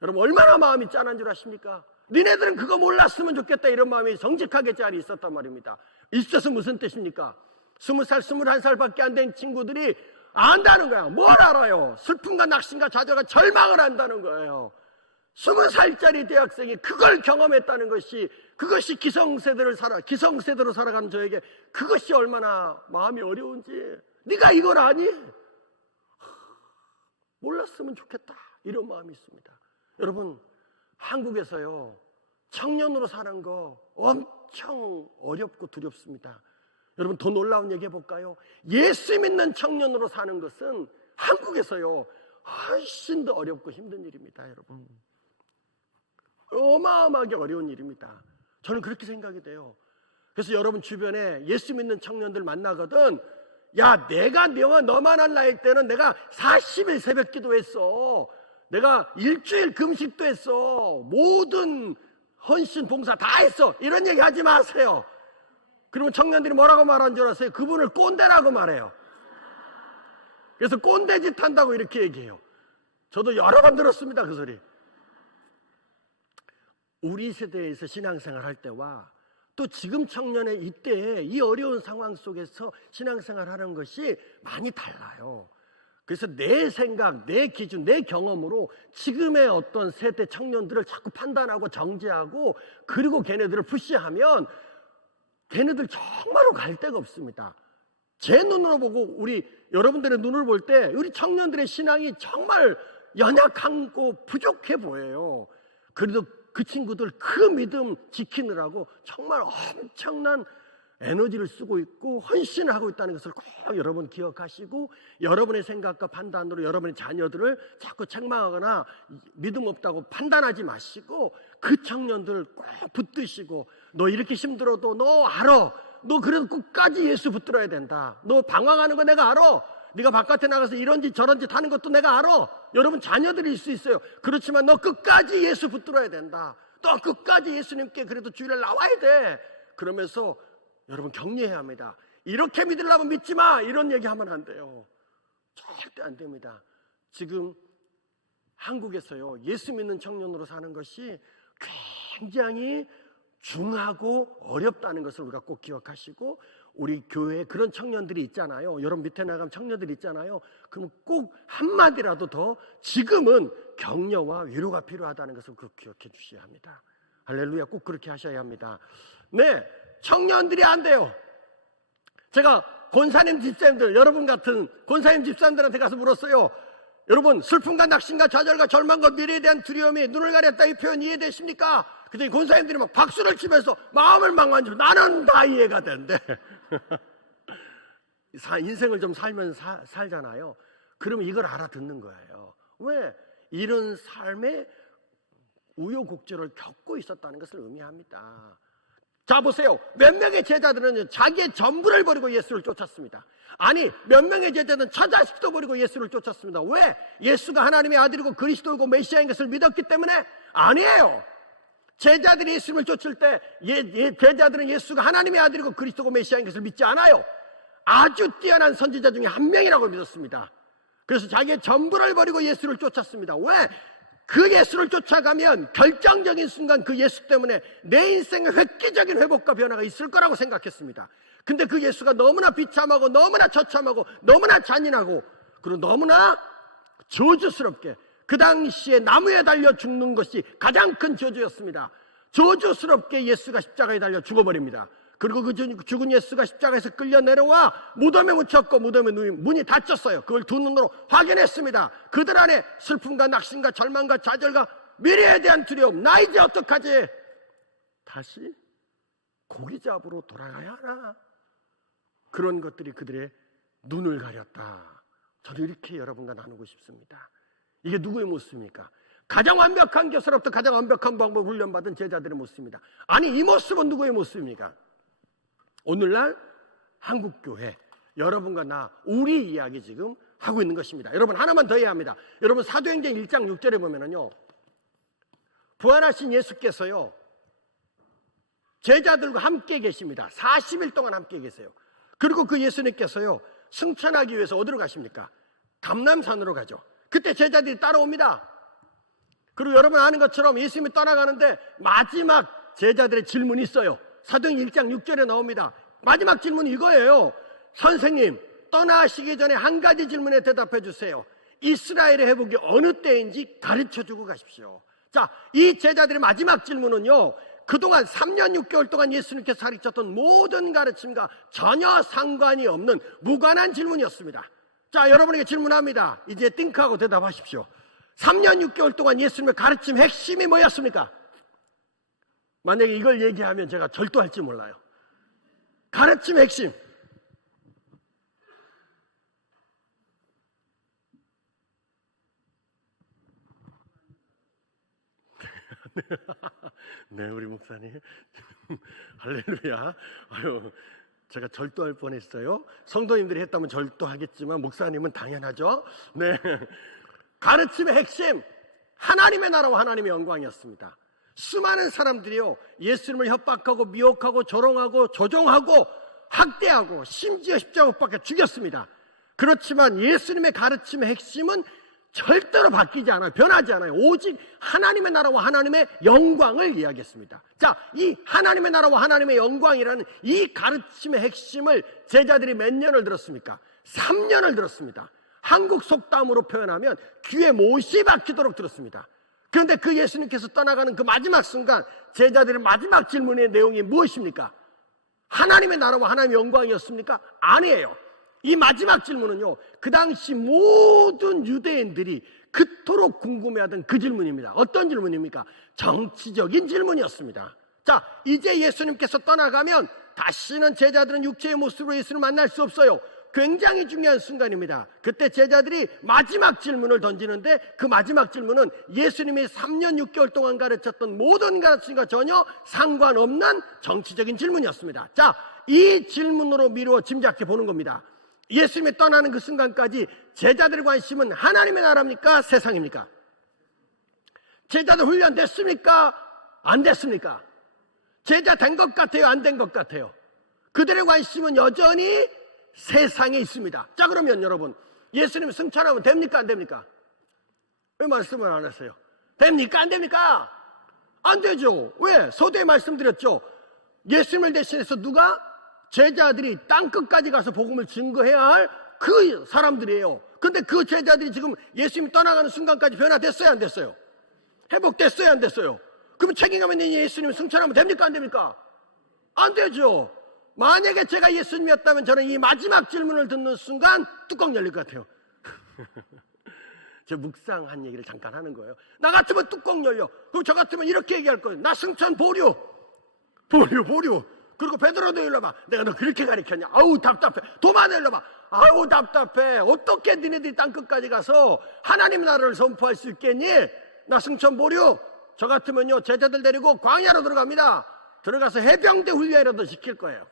여러분 얼마나 마음이 짠한 줄 아십니까? 니네들은 그거 몰랐으면 좋겠다 이런 마음이 정직하게 자리 있었단 말입니다. 있어서 무슨 뜻입니까? 20살, 21살밖에 안 된 친구들이 안다는 거야. 뭘 알아요? 슬픔과 낙심과 좌절과 절망을 안다는 거예요. 20살짜리 대학생이 그걸 경험했다는 것이, 그것이 기성세대로 살아가는 저에게 그것이 얼마나 마음이 어려운지. 네가 이걸 아니? 몰랐으면 좋겠다 이런 마음이 있습니다. 여러분 한국에서요 청년으로 사는 거 엄청 어렵고 두렵습니다. 여러분 더 놀라운 얘기 해볼까요? 예수 믿는 청년으로 사는 것은 한국에서요 훨씬 더 어렵고 힘든 일입니다. 여러분 어마어마하게 어려운 일입니다. 저는 그렇게 생각이 돼요. 그래서 여러분 주변에 예수 믿는 청년들 만나거든. 야, 내가 너만한 나이 때는 내가 40일 새벽 기도했어. 내가 일주일 금식도 했어. 모든 헌신 봉사 다 했어. 이런 얘기 하지 마세요. 그러면 청년들이 뭐라고 말하는 줄 아세요? 그분을 꼰대라고 말해요. 그래서 꼰대짓 한다고 이렇게 얘기해요. 저도 여러 번 들었습니다. 그 소리. 우리 세대에서 신앙생활 할 때와 또 지금 청년의 이때의 이 어려운 상황 속에서 신앙생활 하는 것이 많이 달라요. 그래서 내 생각, 내 기준, 내 경험으로 지금의 어떤 세대 청년들을 자꾸 판단하고 정죄하고 그리고 걔네들을 푸시하면 걔네들 정말로 갈 데가 없습니다. 제 눈으로 보고 우리 여러분들의 눈을 볼 때 우리 청년들의 신앙이 정말 연약하고 부족해 보여요. 그래도 그 친구들 그 믿음 지키느라고 정말 엄청난 에너지를 쓰고 있고 헌신을 하고 있다는 것을 꼭 여러분 기억하시고, 여러분의 생각과 판단으로 여러분의 자녀들을 자꾸 책망하거나 믿음 없다고 판단하지 마시고 그 청년들 꼭 붙드시고, 너 이렇게 힘들어도 너 알아, 너 그래도 끝까지 예수 붙들어야 된다, 너 방황하는 거 내가 알아, 네가 바깥에 나가서 이런 짓 저런 짓 하는 것도 내가 알아, 여러분 자녀들일 수 있어요. 그렇지만 너 끝까지 예수 붙들어야 된다, 너 끝까지 예수님께 그래도 주일날 나와야 돼, 그러면서 여러분 격려해야 합니다. 이렇게 믿으려면 믿지 마, 이런 얘기하면 안 돼요. 절대 안 됩니다. 지금 한국에서요, 예수 믿는 청년으로 사는 것이 굉장히 중하고 어렵다는 것을 우리가 꼭 기억하시고, 우리 교회에 그런 청년들이 있잖아요. 여러분 밑에 나가면 청년들이 있잖아요. 그럼 꼭 한마디라도 더 지금은 격려와 위로가 필요하다는 것을 꼭 기억해 주셔야 합니다. 할렐루야, 꼭 그렇게 하셔야 합니다. 네, 청년들이 안 돼요. 제가 권사님 집사님들, 여러분 같은 권사님 집사님들한테 가서 물었어요. 여러분, 슬픔과 낙심과 좌절과 절망과 미래에 대한 두려움이 눈을 가렸다, 이 표현 이해되십니까? 그랬더니 권사님들이 막 박수를 치면서 마음을 막 만지고, 나는 다 이해가 된대. 인생을 좀 살면서 살잖아요. 그러면 이걸 알아듣는 거예요. 왜? 이런 삶의 우여곡절을 겪고 있었다는 것을 의미합니다. 자, 보세요. 몇 명의 제자들은 자기의 전부를 버리고 예수를 쫓았습니다. 아니, 몇 명의 제자들은 처자식도 버리고 예수를 쫓았습니다. 왜? 예수가 하나님의 아들이고 그리스도이고 메시아인 것을 믿었기 때문에? 아니에요. 제자들이 예수님을 쫓을 때 제자들은 예수가 하나님의 아들이고 그리스도고 메시아인 것을 믿지 않아요. 아주 뛰어난 선지자 중에 한 명이라고 믿었습니다. 그래서 자기의 전부를 버리고 예수를 쫓았습니다. 왜? 그 예수를 쫓아가면 결정적인 순간 그 예수 때문에 내 인생의 획기적인 회복과 변화가 있을 거라고 생각했습니다. 근데 그 예수가 너무나 비참하고 너무나 처참하고 너무나 잔인하고 그리고 너무나 저주스럽게, 그 당시에 나무에 달려 죽는 것이 가장 큰 저주였습니다. 저주스럽게 예수가 십자가에 달려 죽어버립니다. 그리고 그 죽은 예수가 십자가에서 끌려 내려와 무덤에 묻혔고 무덤의 문이 닫혔어요. 그걸 두 눈으로 확인했습니다. 그들 안에 슬픔과 낙심과 절망과 좌절과 미래에 대한 두려움, 나 이제 어떡하지? 다시 고기 잡으러 돌아가야 하나? 그런 것들이 그들의 눈을 가렸다. 저도 이렇게 여러분과 나누고 싶습니다. 이게 누구의 모습입니까? 가장 완벽한 교사로부터 가장 완벽한 방법을 훈련받은 제자들의 모습입니다. 아니, 이 모습은 누구의 모습입니까? 오늘날 한국교회, 여러분과 나, 우리 이야기 지금 하고 있는 것입니다. 여러분, 하나만 더 해야 합니다. 여러분, 사도행전 1장 6절에 보면은요, 부활하신 예수께서요 제자들과 함께 계십니다. 40일 동안 함께 계세요. 그리고 그 예수님께서요 승천하기 위해서 어디로 가십니까? 감람산으로 가죠. 그때 제자들이 따라옵니다. 그리고 여러분 아는 것처럼 예수님이 떠나가는데 마지막 제자들의 질문이 있어요. 사도행전 1장 6절에 나옵니다. 마지막 질문이 이거예요. 선생님, 떠나시기 전에 한 가지 질문에 대답해 주세요. 이스라엘의 회복이 어느 때인지 가르쳐주고 가십시오. 자, 이 제자들의 마지막 질문은요, 그동안 3년 6개월 동안 예수님께서 가르쳤던 모든 가르침과 전혀 상관이 없는 무관한 질문이었습니다. 자, 여러분에게 질문합니다. 이제 띵크하고 대답하십시오. 3년 6개월 동안 예수님의 가르침 핵심이 뭐였습니까? 만약에 이걸 얘기하면 제가 절도할지 몰라요. 가르침 핵심. 네, 우리 목사님. 할렐루야. 아유, 제가 절도할 뻔했어요. 성도님들이 했다면 절도하겠지만 목사님은 당연하죠. 네, 가르침의 핵심, 하나님의 나라와 하나님의 영광이었습니다. 수많은 사람들이요 예수님을 협박하고 미혹하고 조롱하고 조종하고 학대하고 심지어 십자가 못 박혀 죽였습니다. 그렇지만 예수님의 가르침의 핵심은 절대로 바뀌지 않아요. 변하지 않아요. 오직 하나님의 나라와 하나님의 영광을 이야기했습니다. 자, 이 하나님의 나라와 하나님의 영광이라는 이 가르침의 핵심을 제자들이 몇 년을 들었습니까? 3년을 들었습니다. 한국 속담으로 표현하면 귀에 못이 박히도록 들었습니다. 그런데 그 예수님께서 떠나가는 그 마지막 순간 제자들의 마지막 질문의 내용이 무엇입니까? 하나님의 나라와 하나님의 영광이었습니까? 아니에요. 이 마지막 질문은요, 그 당시 모든 유대인들이 그토록 궁금해하던 그 질문입니다. 어떤 질문입니까? 정치적인 질문이었습니다. 자, 이제 예수님께서 떠나가면 다시는 제자들은 육체의 모습으로 예수를 만날 수 없어요. 굉장히 중요한 순간입니다. 그때 제자들이 마지막 질문을 던지는데, 그 마지막 질문은 예수님이 3년 6개월 동안 가르쳤던 모든 가르침과 전혀 상관없는 정치적인 질문이었습니다. 자, 이 질문으로 미루어 짐작해 보는 겁니다. 예수님이 떠나는 그 순간까지 제자들의 관심은 하나님의 나라입니까? 세상입니까? 제자들 훈련됐습니까? 안 됐습니까? 제자 된 것 같아요? 안 된 것 같아요? 그들의 관심은 여전히 세상에 있습니다. 자, 그러면 여러분, 예수님 승천하면 됩니까? 안 됩니까? 왜 말씀을 안 하세요? 됩니까? 안 됩니까? 안 되죠. 왜? 서두에 말씀드렸죠. 예수님을 대신해서 누가? 제자들이 땅끝까지 가서 복음을 증거해야 할 그 사람들이에요. 근데 그 제자들이 지금 예수님이 떠나가는 순간까지 변화됐어요? 안 됐어요? 회복됐어요? 안 됐어요? 그럼 책임감 있는 예수님 승천하면 됩니까? 안 됩니까? 안 되죠. 만약에 제가 예수님이었다면 저는 이 마지막 질문을 듣는 순간 뚜껑 열릴 것 같아요. 제 묵상한 얘기를 잠깐 하는 거예요. 나 같으면 뚜껑 열려. 그럼 저 같으면 이렇게 얘기할 거예요. 나 승천 보류. 그리고 베드로도 일러봐. 내가 너 그렇게 가르쳤냐? 아우 답답해. 도마도 일러봐. 아우 답답해. 어떻게 니네들이 땅끝까지 가서 하나님 나라를 선포할 수 있겠니? 나 승천 보류. 저 같으면요, 제자들 데리고 광야로 들어갑니다. 들어가서 해병대 훈련이라도 시킬 거예요.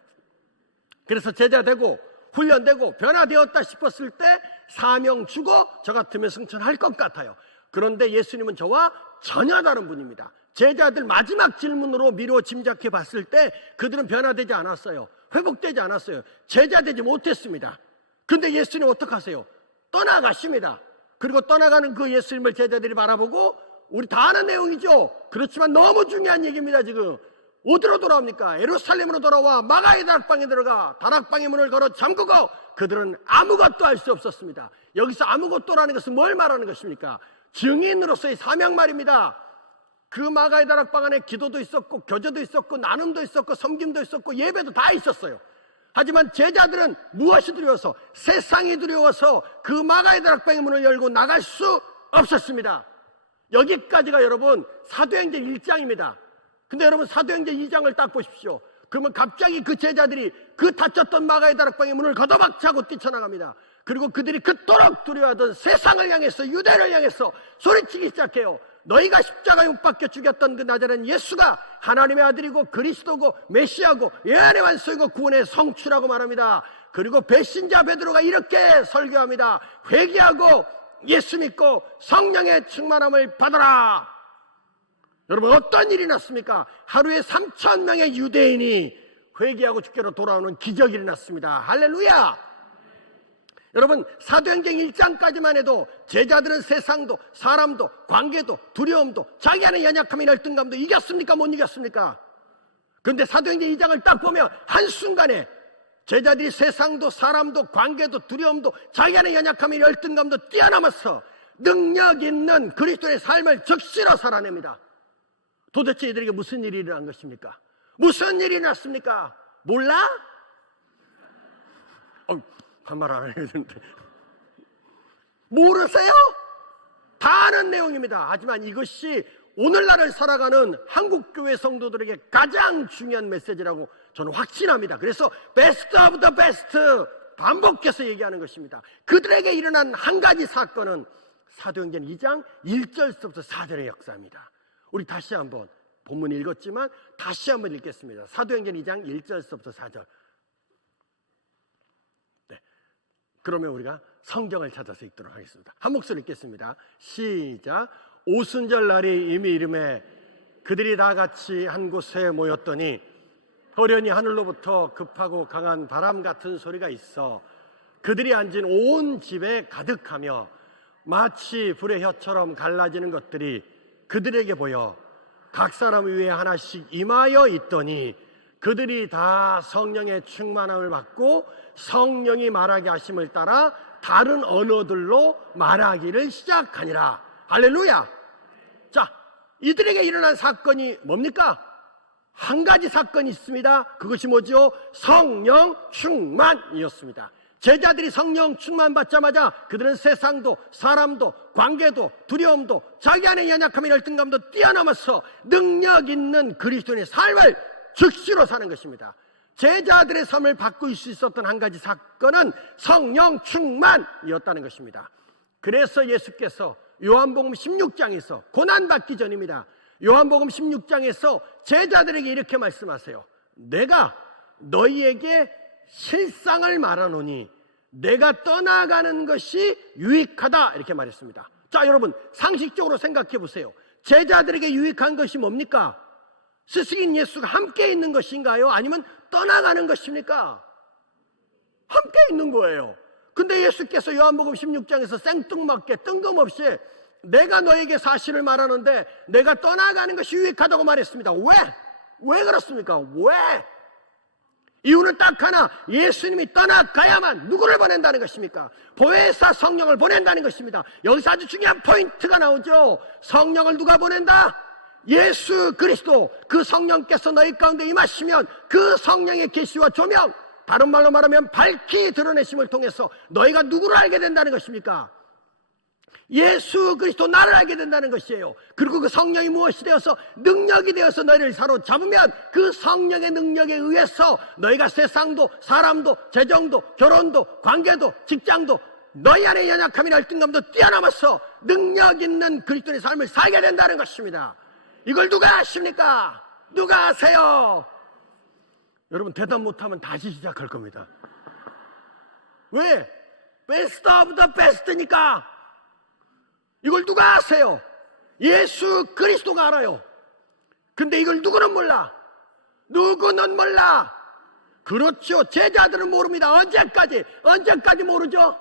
그래서 제자 되고 훈련되고 변화되었다 싶었을 때 사명 주고 저 같으면 승천할 것 같아요. 그런데 예수님은 저와 전혀 다른 분입니다. 제자들 마지막 질문으로 미루어 짐작해 봤을 때 그들은 변화되지 않았어요. 회복되지 않았어요. 제자 되지 못했습니다. 근데 예수님 어떡하세요? 떠나가십니다. 그리고 떠나가는 그 예수님을 제자들이 바라보고, 우리 다 아는 내용이죠. 그렇지만 너무 중요한 얘기입니다. 지금 어디로 돌아옵니까? 예루살렘으로 돌아와 마가의 다락방에 들어가 다락방의 문을 걸어 잠그고, 그들은 아무것도 알 수 없었습니다. 여기서 아무것도라는 것은 뭘 말하는 것입니까? 증인으로서의 사명 말입니다. 그 마가의 다락방 안에 기도도 있었고 교제도 있었고 나눔도 있었고 섬김도 있었고 예배도 다 있었어요. 하지만 제자들은 무엇이 두려워서, 세상이 두려워서 그 마가의 다락방의 문을 열고 나갈 수 없었습니다. 여기까지가 여러분 사도행전 1장입니다. 근데 여러분 사도행전 2장을 딱 보십시오. 그러면 갑자기 그 제자들이 그 닫혔던 마가의 다락방의 문을 걷어박차고 뛰쳐나갑니다. 그리고 그들이 그토록 두려워하던 세상을 향해서, 유대를 향해서 소리치기 시작해요. 너희가 십자가에 못 박혀 죽였던 그 나자렛 예수가 하나님의 아들이고 그리스도고 메시아고 예언의 완성이고 구원의 성취라고 말합니다. 그리고 배신자 베드로가 이렇게 설교합니다. 회개하고 예수 믿고 성령의 충만함을 받아라. 여러분, 어떤 일이 났습니까? 하루에 3,000명의 유대인이 회개하고 주께로 돌아오는 기적이 일어났습니다. 할렐루야. 여러분, 사도행전 1장까지만 해도 제자들은 세상도 사람도 관계도 두려움도 자기 안의 연약함이 열등감도 이겼습니까? 못 이겼습니까? 그런데 사도행전 2장을 딱 보면 한순간에 제자들이 세상도 사람도 관계도 두려움도 자기 안의 연약함이 열등감도 뛰어넘어서 능력 있는 그리스도의 삶을 적시로 살아냅니다. 도대체 이들에게 무슨 일이 일어난 것입니까? 무슨 일이 났습니까? 몰라? 반말 안 해야 되는데. 모르세요? 다 아는 내용입니다. 하지만 이것이 오늘날을 살아가는 한국교회 성도들에게 가장 중요한 메시지라고 저는 확신합니다. 그래서 베스트 오브 더 베스트 반복해서 얘기하는 것입니다. 그들에게 일어난 한 가지 사건은 사도행전 2장 1절부터 4절의 역사입니다. 우리 다시 한번 본문 읽었지만 다시 한번 읽겠습니다. 사도행전 2장 1절부터 4절. 그러면 우리가 성경을 찾아서 읽도록 하겠습니다. 한 목소리 읽겠습니다. 시작. 오순절 날이 이미 이름에 그들이 다 같이 한 곳에 모였더니 호련히 하늘로부터 급하고 강한 바람 같은 소리가 있어 그들이 앉은 온 집에 가득하며 마치 불의 혀처럼 갈라지는 것들이 그들에게 보여 각 사람 위에 하나씩 임하여 있더니 그들이 다 성령의 충만함을 받고 성령이 말하게 하심을 따라 다른 언어들로 말하기를 시작하니라. 할렐루야. 자, 이들에게 일어난 사건이 뭡니까? 한 가지 사건이 있습니다. 그것이 뭐죠? 성령 충만이었습니다. 제자들이 성령 충만 받자마자 그들은 세상도 사람도 관계도 두려움도 자기 안의 연약함이 열등감도 뛰어넘어서 능력 있는 그리스도인의 삶을 즉시로 사는 것입니다. 제자들의 삶을 바꿀 수 있었던 한 가지 사건은 성령 충만이었다는 것입니다. 그래서 예수께서 요한복음 16장에서 고난받기 전입니다. 요한복음 16장에서 제자들에게 이렇게 말씀하세요. 내가 너희에게 실상을 말하노니 내가 떠나가는 것이 유익하다 이렇게 말했습니다. 자, 여러분 상식적으로 생각해 보세요. 제자들에게 유익한 것이 뭡니까? 스승인 예수가 함께 있는 것인가요? 아니면 떠나가는 것입니까? 함께 있는 거예요. 근데 예수께서 요한복음 16장에서 생뚱맞게 뜬금없이 내가 너에게 사실을 말하는데 내가 떠나가는 것이 유익하다고 말했습니다. 왜 그렇습니까? 왜? 이유는 딱 하나, 예수님이 떠나가야만 누구를 보낸다는 것입니까? 보혜사 성령을 보낸다는 것입니다. 여기서 아주 중요한 포인트가 나오죠. 성령을 누가 보낸다? 예수 그리스도. 그 성령께서 너희 가운데 임하시면 그 성령의 계시와 조명, 다른 말로 말하면 밝히 드러내심을 통해서 너희가 누구를 알게 된다는 것입니까? 예수 그리스도 나를 알게 된다는 것이에요. 그리고 그 성령이 무엇이 되어서 능력이 되어서 너희를 사로잡으면 그 성령의 능력에 의해서 너희가 세상도 사람도 재정도 결혼도 관계도 직장도 너희 안에 연약함이나 열등감도 뛰어넘어서 능력 있는 그리스도의 삶을 살게 된다는 것입니다. 이걸 누가 아십니까? 누가 아세요? 여러분 대답 못하면 다시 시작할 겁니다. 왜? 베스트 오브 더 베스트니까. 이걸 누가 아세요? 예수 그리스도가 알아요. 근데 이걸 누구는 몰라? 누구는 몰라? 그렇죠. 제자들은 모릅니다. 언제까지 모르죠?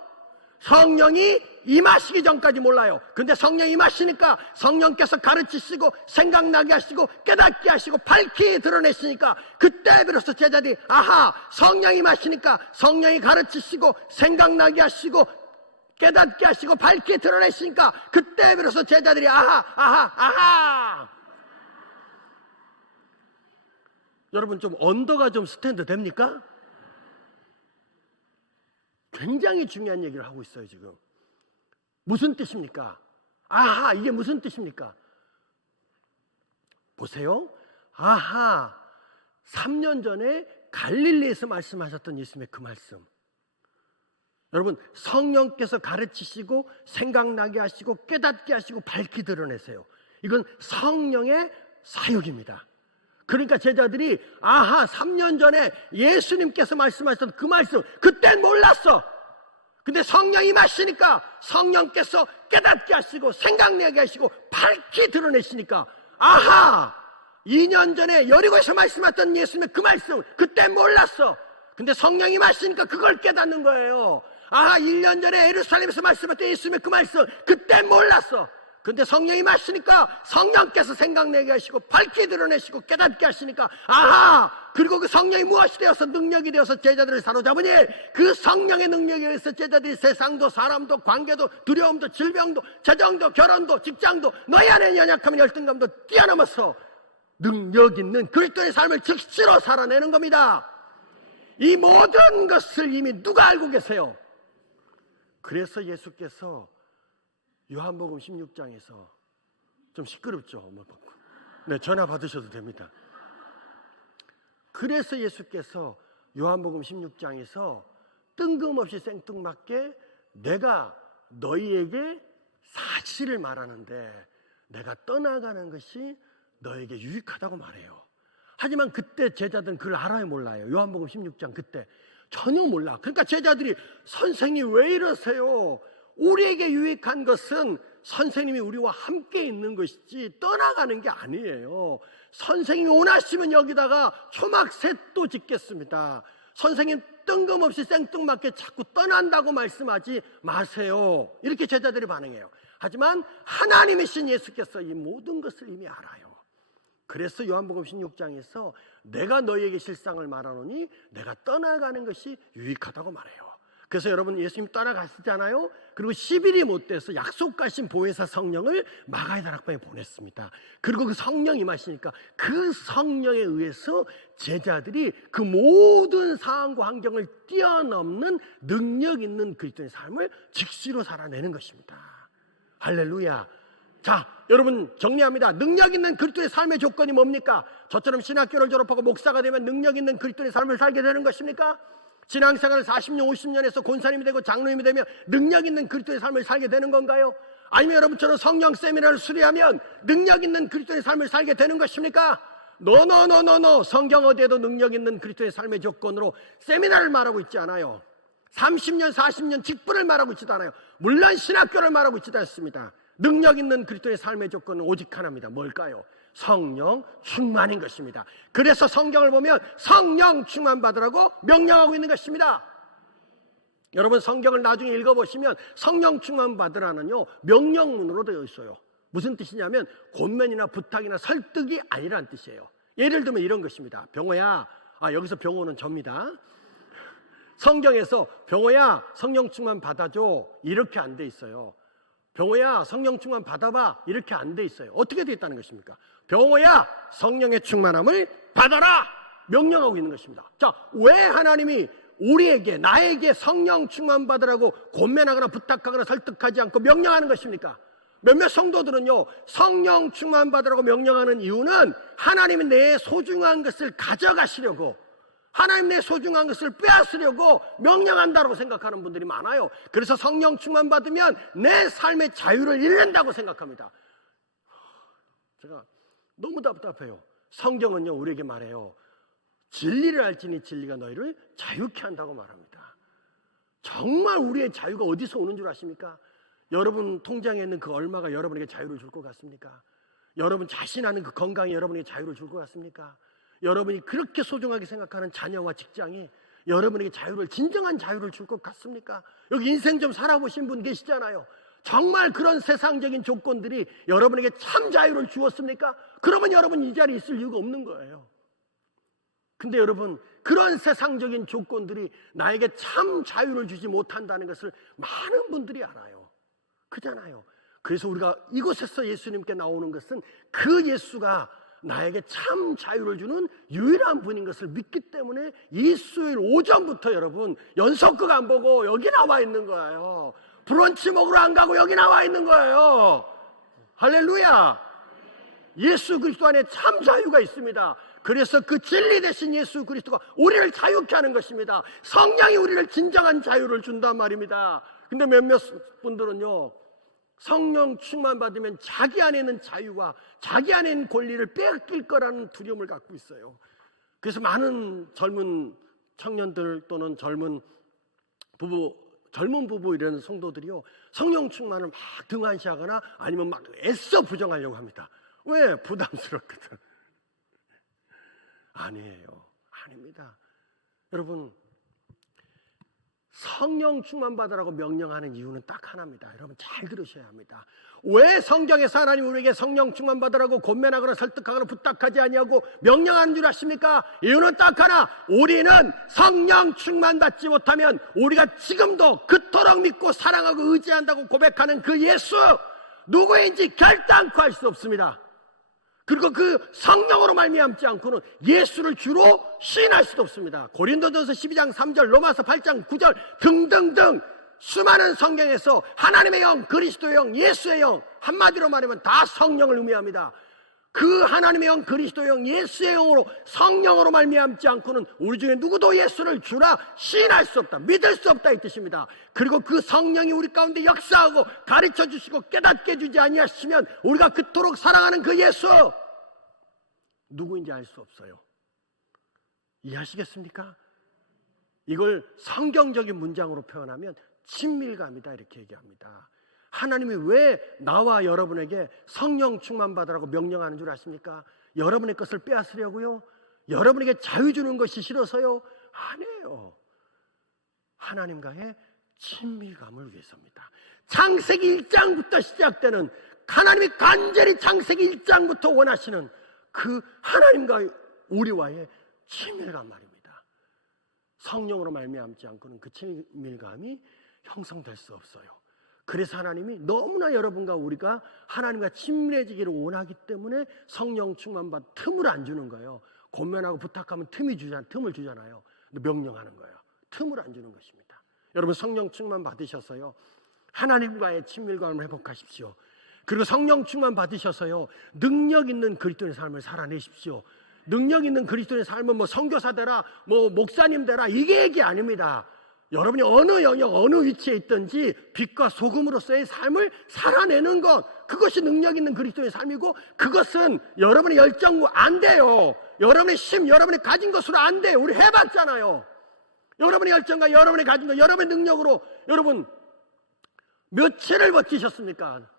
성령이 임하시기 전까지 몰라요. 근데 성령이 임하시니까 성령께서 가르치시고 생각나게 하시고 깨닫게 하시고 밝히 드러내시니까 그때 비로소 제자들이 아하, 성령이 임하시니까 성령이 가르치시고 생각나게 하시고 깨닫게 하시고 밝게 드러내시니까 그때 비로소 제자들이 아하. 여러분 좀 언더가 좀 스탠드 됩니까? 굉장히 중요한 얘기를 하고 있어요 지금. 무슨 뜻입니까? 아하, 이게 무슨 뜻입니까? 보세요. 아하, 3년 전에 갈릴리에서 말씀하셨던 예수님의 그 말씀. 여러분 성령께서 가르치시고 생각나게 하시고 깨닫게 하시고 밝히 드러내세요. 이건 성령의 사역입니다. 그러니까 제자들이 아하, 3년 전에 예수님께서 말씀하셨던 그 말씀 그땐 몰랐어. 근데 성령이 임하시니까 성령께서 깨닫게 하시고 생각나게 하시고 밝히 드러내시니까 아하, 2년 전에 여리고에서 말씀하셨던 예수님의 그 말씀 그땐 몰랐어. 근데 성령이 임하시니까 그걸 깨닫는 거예요. 아하, 1년 전에 예루살렘에서 말씀하셨던 예수님의 그 말씀 그땐 몰랐어. 근데 성령이 임하시니까 성령께서 생각내게 하시고 밝히 드러내시고 깨닫게 하시니까 아하, 그리고 그 성령이 무엇이 되어서 능력이 되어서 제자들을 사로잡으니 그 성령의 능력에 의해서 제자들이 세상도 사람도 관계도 두려움도 질병도 재정도 결혼도 직장도 너희 안에 연약함이 열등감도 뛰어넘어서 능력 있는 그리스도의 삶을 즉시로 살아내는 겁니다. 이 모든 것을 이미 누가 알고 계세요? 그래서 예수께서 요한복음 16장에서 좀 시끄럽죠? 네, 전화 받으셔도 됩니다. 그래서 예수께서 요한복음 16장에서 뜬금없이 생뚱맞게 내가 너희에게 사실을 말하는데 내가 떠나가는 것이 너에게 유익하다고 말해요. 하지만 그때 제자들은 그걸 알아요, 몰라요? 요한복음 16장 그때 전혀 몰라. 그러니까 제자들이 선생님 왜 이러세요? 우리에게 유익한 것은 선생님이 우리와 함께 있는 것이지 떠나가는 게 아니에요. 선생님이 원하시면 여기다가 초막셋도 짓겠습니다. 선생님 뜬금없이 생뚱맞게 자꾸 떠난다고 말씀하지 마세요. 이렇게 제자들이 반응해요. 하지만 하나님이신 예수께서 이 모든 것을 이미 알아요. 그래서 요한복음 16장에서 내가 너희에게 실상을 말하노니 내가 떠나가는 것이 유익하다고 말해요. 그래서 여러분 예수님 떠나가시잖아요. 그리고 10일이 못 돼서 약속하신 보혜사 성령을 마가의 다락방에 보냈습니다. 그리고 그 성령이 임하시니까 그 성령에 의해서 제자들이 그 모든 상황과 환경을 뛰어넘는 능력 있는 그리스도의 삶을 즉시로 살아내는 것입니다. 할렐루야. 자, 여러분 정리합니다. 능력 있는 그리스도의 삶의 조건이 뭡니까? 저처럼 신학교를 졸업하고 목사가 되면 능력 있는 그리스도의 삶을 살게 되는 것입니까? 신앙생활을 40년, 50년에서 권사님이 되고 장로님이 되면 능력 있는 그리스도의 삶을 살게 되는 건가요? 아니면 여러분처럼 성령 세미나를 수료하면 능력 있는 그리스도의 삶을 살게 되는 것입니까? 노노노노노. 성경 어디에도 능력 있는 그리스도의 삶의 조건으로 세미나를 말하고 있지 않아요. 30년, 40년 직분을 말하고 있지도 않아요. 물론 신학교를 말하고 있지도 않습니다. 능력 있는 그리스도의 삶의 조건은 오직 하나입니다. 뭘까요? 성령 충만인 것입니다. 그래서 성경을 보면 성령 충만 받으라고 명령하고 있는 것입니다. 여러분 성경을 나중에 읽어보시면 성령 충만 받으라는요 명령문으로 되어 있어요. 무슨 뜻이냐면 권면이나 부탁이나 설득이 아니라는 뜻이에요. 예를 들면 이런 것입니다. 병호야, 여기서 병호는 접니다. 성경에서 병호야 성령 충만 받아줘 이렇게 안 돼 있어요. 병호야 성령 충만 받아봐 이렇게 안 돼 있어요. 어떻게 돼 있다는 것입니까? 병호야 성령의 충만함을 받아라 명령하고 있는 것입니다. 자, 왜 하나님이 우리에게 나에게 성령 충만 받으라고 권면하거나 부탁하거나 설득하지 않고 명령하는 것입니까? 몇몇 성도들은요 성령 충만 받으라고 명령하는 이유는 하나님이 내 소중한 것을 가져가시려고, 하나님 내 소중한 것을 빼앗으려고 명령한다고 생각하는 분들이 많아요. 그래서 성령 충만 받으면 내 삶의 자유를 잃는다고 생각합니다. 제가 너무 답답해요. 성경은요 우리에게 말해요. 진리를 알지니 진리가 너희를 자유케 한다고 말합니다. 정말 우리의 자유가 어디서 오는 줄 아십니까? 여러분 통장에 있는 그 얼마가 여러분에게 자유를 줄 것 같습니까? 여러분 자신하는 그 건강이 여러분에게 자유를 줄 것 같습니까? 여러분이 그렇게 소중하게 생각하는 자녀와 직장이 여러분에게 자유를, 진정한 자유를 줄 것 같습니까? 여기 인생 좀 살아보신 분 계시잖아요. 정말 그런 세상적인 조건들이 여러분에게 참 자유를 주었습니까? 그러면 여러분 이 자리에 있을 이유가 없는 거예요. 근데 여러분 그런 세상적인 조건들이 나에게 참 자유를 주지 못한다는 것을 많은 분들이 알아요. 그잖아요. 그래서 우리가 이곳에서 예수님께 나오는 것은 그 예수가 나에게 참 자유를 주는 유일한 분인 것을 믿기 때문에 이 수요일 오전부터 여러분 연속극 안 보고 여기 나와 있는 거예요. 브런치 먹으러 안 가고 여기 나와 있는 거예요. 할렐루야. 예수 그리스도 안에 참 자유가 있습니다. 그래서 그 진리 되신 예수 그리스도가 우리를 자유케 하는 것입니다. 성령이 우리를 진정한 자유를 준단 말입니다. 근데 몇몇 분들은요 성령 충만 받으면 자기 안에 있는 자유와 자기 안에 있는 권리를 빼앗길 거라는 두려움을 갖고 있어요. 그래서 많은 젊은 청년들 또는 젊은 부부 이런 성도들이요 성령 충만을 막 등한시하거나 아니면 막 애써 부정하려고 합니다. 왜? 부담스럽거든. 아니에요. 아닙니다. 여러분 성령 충만 받으라고 명령하는 이유는 딱 하나입니다. 여러분 잘 들으셔야 합니다. 왜 성경에서 하나님 우리에게 성령 충만 받으라고 권면하거나 설득하거나 부탁하지 아니하고 명령하는 줄 아십니까? 이유는 딱 하나. 우리는 성령 충만 받지 못하면 우리가 지금도 그토록 믿고 사랑하고 의지한다고 고백하는 그 예수 누구인지 결단코 알 수 없습니다. 그리고 그 성령으로 말미암지 않고는 예수를 주로 시인할 수도 없습니다. 고린도전서 12장 3절, 로마서 8장 9절 등등등 수많은 성경에서 하나님의 영, 그리스도의 영, 예수의 영, 한마디로 말하면 다 성령을 의미합니다. 그 하나님의 영, 그리스도의 영, 예수의 영으로 성령으로 말미암지 않고는 우리 중에 누구도 예수를 주라 시인할 수 없다, 믿을 수 없다 이 뜻입니다. 그리고 그 성령이 우리 가운데 역사하고 가르쳐 주시고 깨닫게 해주지 아니하시면 우리가 그토록 사랑하는 그 예수 누구인지 알 수 없어요. 이해하시겠습니까? 이걸 성경적인 문장으로 표현하면 친밀감이다 이렇게 얘기합니다. 하나님이 왜 나와 여러분에게 성령 충만 받으라고 명령하는 줄 아십니까? 여러분의 것을 빼앗으려고요? 여러분에게 자유 주는 것이 싫어서요? 아니에요. 하나님과의 친밀감을 위해서입니다. 창세기 1장부터 시작되는 하나님이 간절히 창세기 1장부터 원하시는 그 하나님과 우리와의 친밀감 말입니다. 성령으로 말미암지 않고는 그 친밀감이 형성될 수 없어요. 그래서 하나님이 너무나 여러분과 우리가 하나님과 친밀해지기를 원하기 때문에 성령 충만받 틈을 안 주는 거예요. 권면하고 부탁하면 틈을 주잖아요. 근데 명령하는 거예요. 틈을 안 주는 것입니다. 여러분 성령 충만 받으셔서요, 하나님과의 친밀감을 회복하십시오. 그리고 성령 충만 받으셔서요, 능력 있는 그리스도의 삶을 살아내십시오. 능력 있는 그리스도의 삶은 뭐 선교사 되라, 뭐 목사님 되라, 이게 얘기 아닙니다. 여러분이 어느 영역, 어느 위치에 있든지 빛과 소금으로서의 삶을 살아내는 것, 그것이 능력 있는 그리스도의 삶이고, 그것은 여러분의 열정으로 안 돼요. 여러분의 힘, 여러분이 가진 것으로 안 돼요. 우리 해봤잖아요. 여러분의 열정과 여러분이 가진 것, 여러분의 능력으로 여러분 며칠을 버티셨습니까?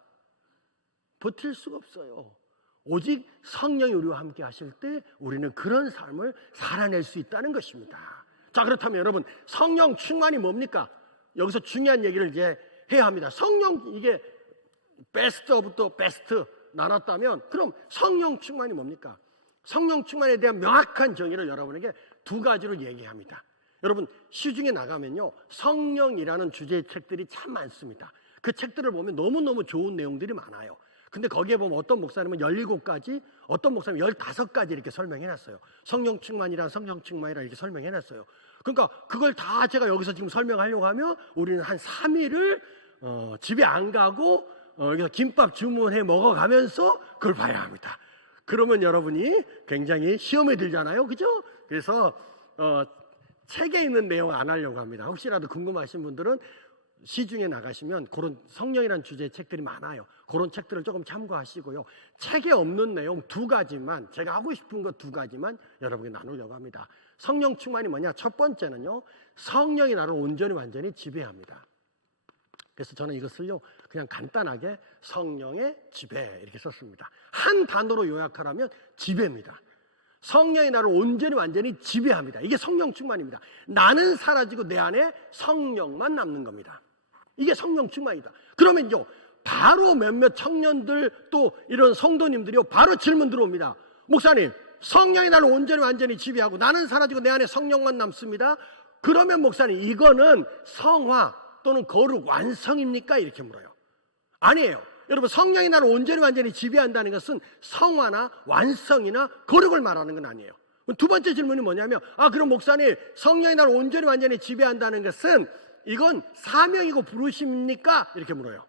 버틸 수가 없어요. 오직 성령이 우리와 함께 하실 때 우리는 그런 삶을 살아낼 수 있다는 것입니다. 자, 그렇다면 여러분 성령 충만이 뭡니까? 여기서 중요한 얘기를 이제 해야 합니다. 성령, 이게 베스트 오브 더 베스트 나눴다면 그럼 성령 충만이 뭡니까? 성령 충만에 대한 명확한 정의를 여러분에게 두 가지로 얘기합니다. 여러분 시중에 나가면요, 성령이라는 주제의 책들이 참 많습니다. 그 책들을 보면 너무너무 좋은 내용들이 많아요. 근데 거기에 보면 어떤 목사님은 17가지, 어떤 목사님은 15가지 이렇게 설명해놨어요. 성령 충만이란 이렇게 설명해놨어요. 그러니까 그걸 다 제가 여기서 지금 설명하려고 하면 우리는 한 3일을 집에 안 가고 여기서 김밥 주문해 먹어가면서 그걸 봐야 합니다. 그러면 여러분이 굉장히 시험에 들잖아요, 그죠? 그래서 책에 있는 내용 안 하려고 합니다. 혹시라도 궁금하신 분들은 시중에 나가시면 그런 성령이라는 주제의 책들이 많아요. 그런 책들을 조금 참고하시고요. 책에 없는 내용 2가지만, 제가 하고 싶은 거 2가지만 여러분께 나누려고 합니다. 성령 충만이 뭐냐? 첫 번째는요, 성령이 나를 온전히 완전히 지배합니다. 그래서 저는 이것을요 그냥 간단하게 성령의 지배 이렇게 썼습니다. 한 단어로 요약하라면 지배입니다. 성령이 나를 온전히 완전히 지배합니다. 이게 성령 충만입니다. 나는 사라지고 내 안에 성령만 남는 겁니다. 이게 성령 충만이다. 그러면요, 바로 몇몇 청년들 또 이런 성도님들이요, 바로 질문 들어옵니다. 목사님, 성령이 나를 온전히 완전히 지배하고 나는 사라지고 내 안에 성령만 남습니다. 그러면 목사님, 이거는 성화 또는 거룩 완성입니까? 이렇게 물어요. 아니에요. 여러분, 성령이 나를 온전히 완전히 지배한다는 것은 성화나 완성이나 거룩을 말하는 건 아니에요. 두 번째 질문이 뭐냐면, 그럼 목사님, 성령이 나를 온전히 완전히 지배한다는 것은 이건 사명이고 부르심입니까? 이렇게 물어요.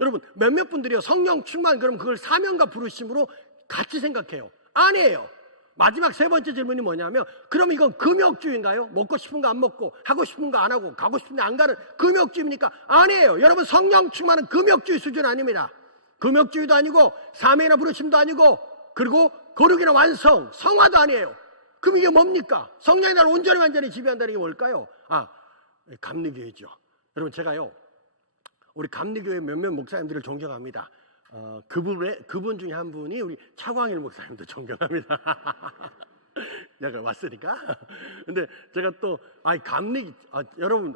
여러분, 몇몇 분들이요, 성령 충만, 그럼 그걸 사명과 부르심으로 같이 생각해요. 아니에요. 마지막 3번째 질문이 뭐냐면, 그럼 이건 금욕주의인가요? 먹고 싶은 거 안 먹고, 하고 싶은 거 안 하고, 가고 싶은 데 안 가는 금욕주의입니까? 아니에요. 여러분, 성령 충만은 금욕주의 수준 아닙니다. 금욕주의도 아니고, 사명이나 부르심도 아니고, 그리고 거룩이나 완성, 성화도 아니에요. 그럼 이게 뭡니까? 성령이 나를 온전히 완전히 지배한다는 게 뭘까요? 감리교회죠. 여러분, 제가요, 우리 감리교회 몇몇 목사님들을 존경합니다. 그분 중에 한 분이 우리 차광일 목사님도 존경합니다. 내가 왔으니까. 근데 제가 또, 여러분,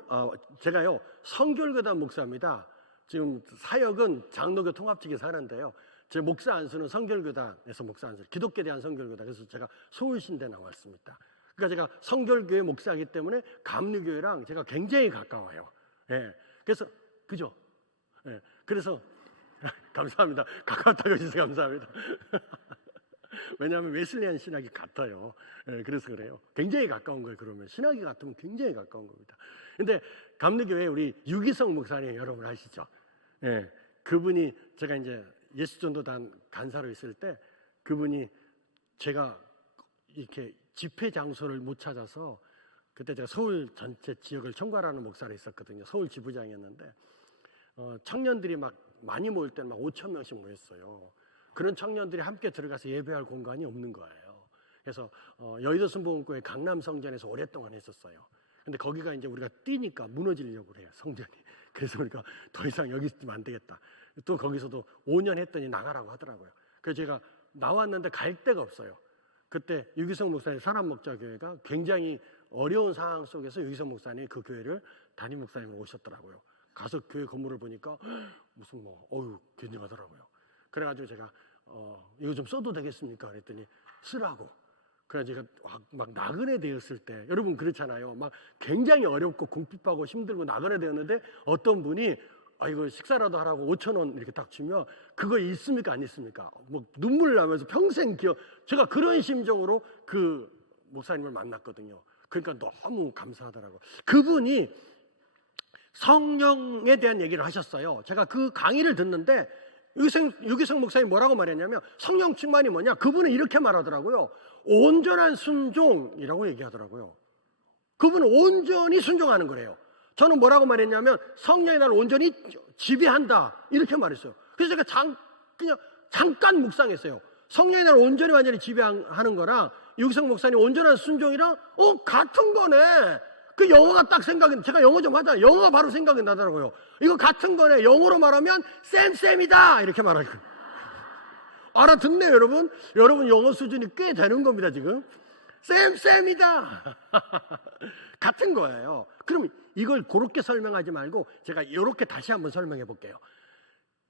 제가요, 성결교단 목사입니다. 지금 사역은 장로교 통합직에 사는데요. 제 목사 안수는 성결교단에서 목사 안수, 기독교에 대한 성결교단. 그래서 제가 서울신대 나왔습니다. 그러니까 제가 성결교회 목사이기 때문에 감리교회랑 제가 굉장히 가까워요. 예. 그래서, 그죠? 예. 그래서, 감사합니다. 가깝다고 해주셔서 감사합니다. 왜냐하면 웨슬리안 신학이 같아요. 예, 그래서 그래요. 굉장히 가까운 거예요. 그러면 신학이 같으면 굉장히 가까운 겁니다. 근데 감리교회 우리 유기성 목사님 여러분 아시죠? 예, 그분이 제가 이제 예수전도단 간사로 있을 때 그분이 제가 이렇게 집회 장소를 못 찾아서 그때 제가 서울 전체 지역을 총괄하는 목사로 있었거든요. 서울 지부장이었는데 청년들이 막 많이 모일 때는 막 5,000명씩 모였어요. 그런 청년들이 함께 들어가서 예배할 공간이 없는 거예요. 그래서 여의도 순복음교회 강남 성전에서 오랫동안 했었어요. 근데 거기가 이제 우리가 뛰니까 무너지려고 그래요, 성전이. 그래서 우리가 더 이상 여기 있으면 안 되겠다. 또 거기서도 5년 했더니 나가라고 하더라고요. 그래서 제가 나왔는데 갈 데가 없어요. 그때 유기성 목사님 산업목자교회가 굉장히 어려운 상황 속에서 유기성 목사님이 그 교회를 담임 목사님으로 오셨더라고요. 가서 교회 건물을 보니까 무슨 굉장하더라고요. 그래가지고 제가 이거 좀 써도 되겠습니까? 그랬더니 쓰라고. 그래서 제가 막 나그네 되었을 때, 여러분 그렇잖아요. 막 굉장히 어렵고 궁핍하고 힘들고 나그네 되었는데 어떤 분이 이거 식사라도 하라고 5,000원 이렇게 딱 주면 그거 있습니까 안 있습니까? 뭐 눈물 나면서 평생 제가 그런 심정으로 그 목사님을 만났거든요. 그러니까 너무 감사하더라고요. 그분이 성령에 대한 얘기를 하셨어요. 제가 그 강의를 듣는데 유기성 목사님이 뭐라고 말했냐면 성령 충만이 뭐냐? 그분은 이렇게 말하더라고요. 온전한 순종이라고 얘기하더라고요. 그분은 온전히 순종하는 거래요. 저는 뭐라고 말했냐면 성령이 나를 온전히 지배한다 이렇게 말했어요. 그래서 제가 그냥 잠깐 묵상했어요. 성령이 나를 온전히 완전히 지배하는 거랑 유기성 목사님 온전한 순종이랑 같은 거네. 그 영어가 딱 제가 영어 좀 하잖아요. 영어가 바로 생각이 나더라고요. 이거 같은 거네. 영어로 말하면 쌤쌤이다 이렇게 말하고 알아듣네요. 여러분 영어 수준이 꽤 되는 겁니다. 지금 쌤쌤이다 같은 거예요. 그럼 이걸 그렇게 설명하지 말고 제가 이렇게 다시 한번 설명해 볼게요.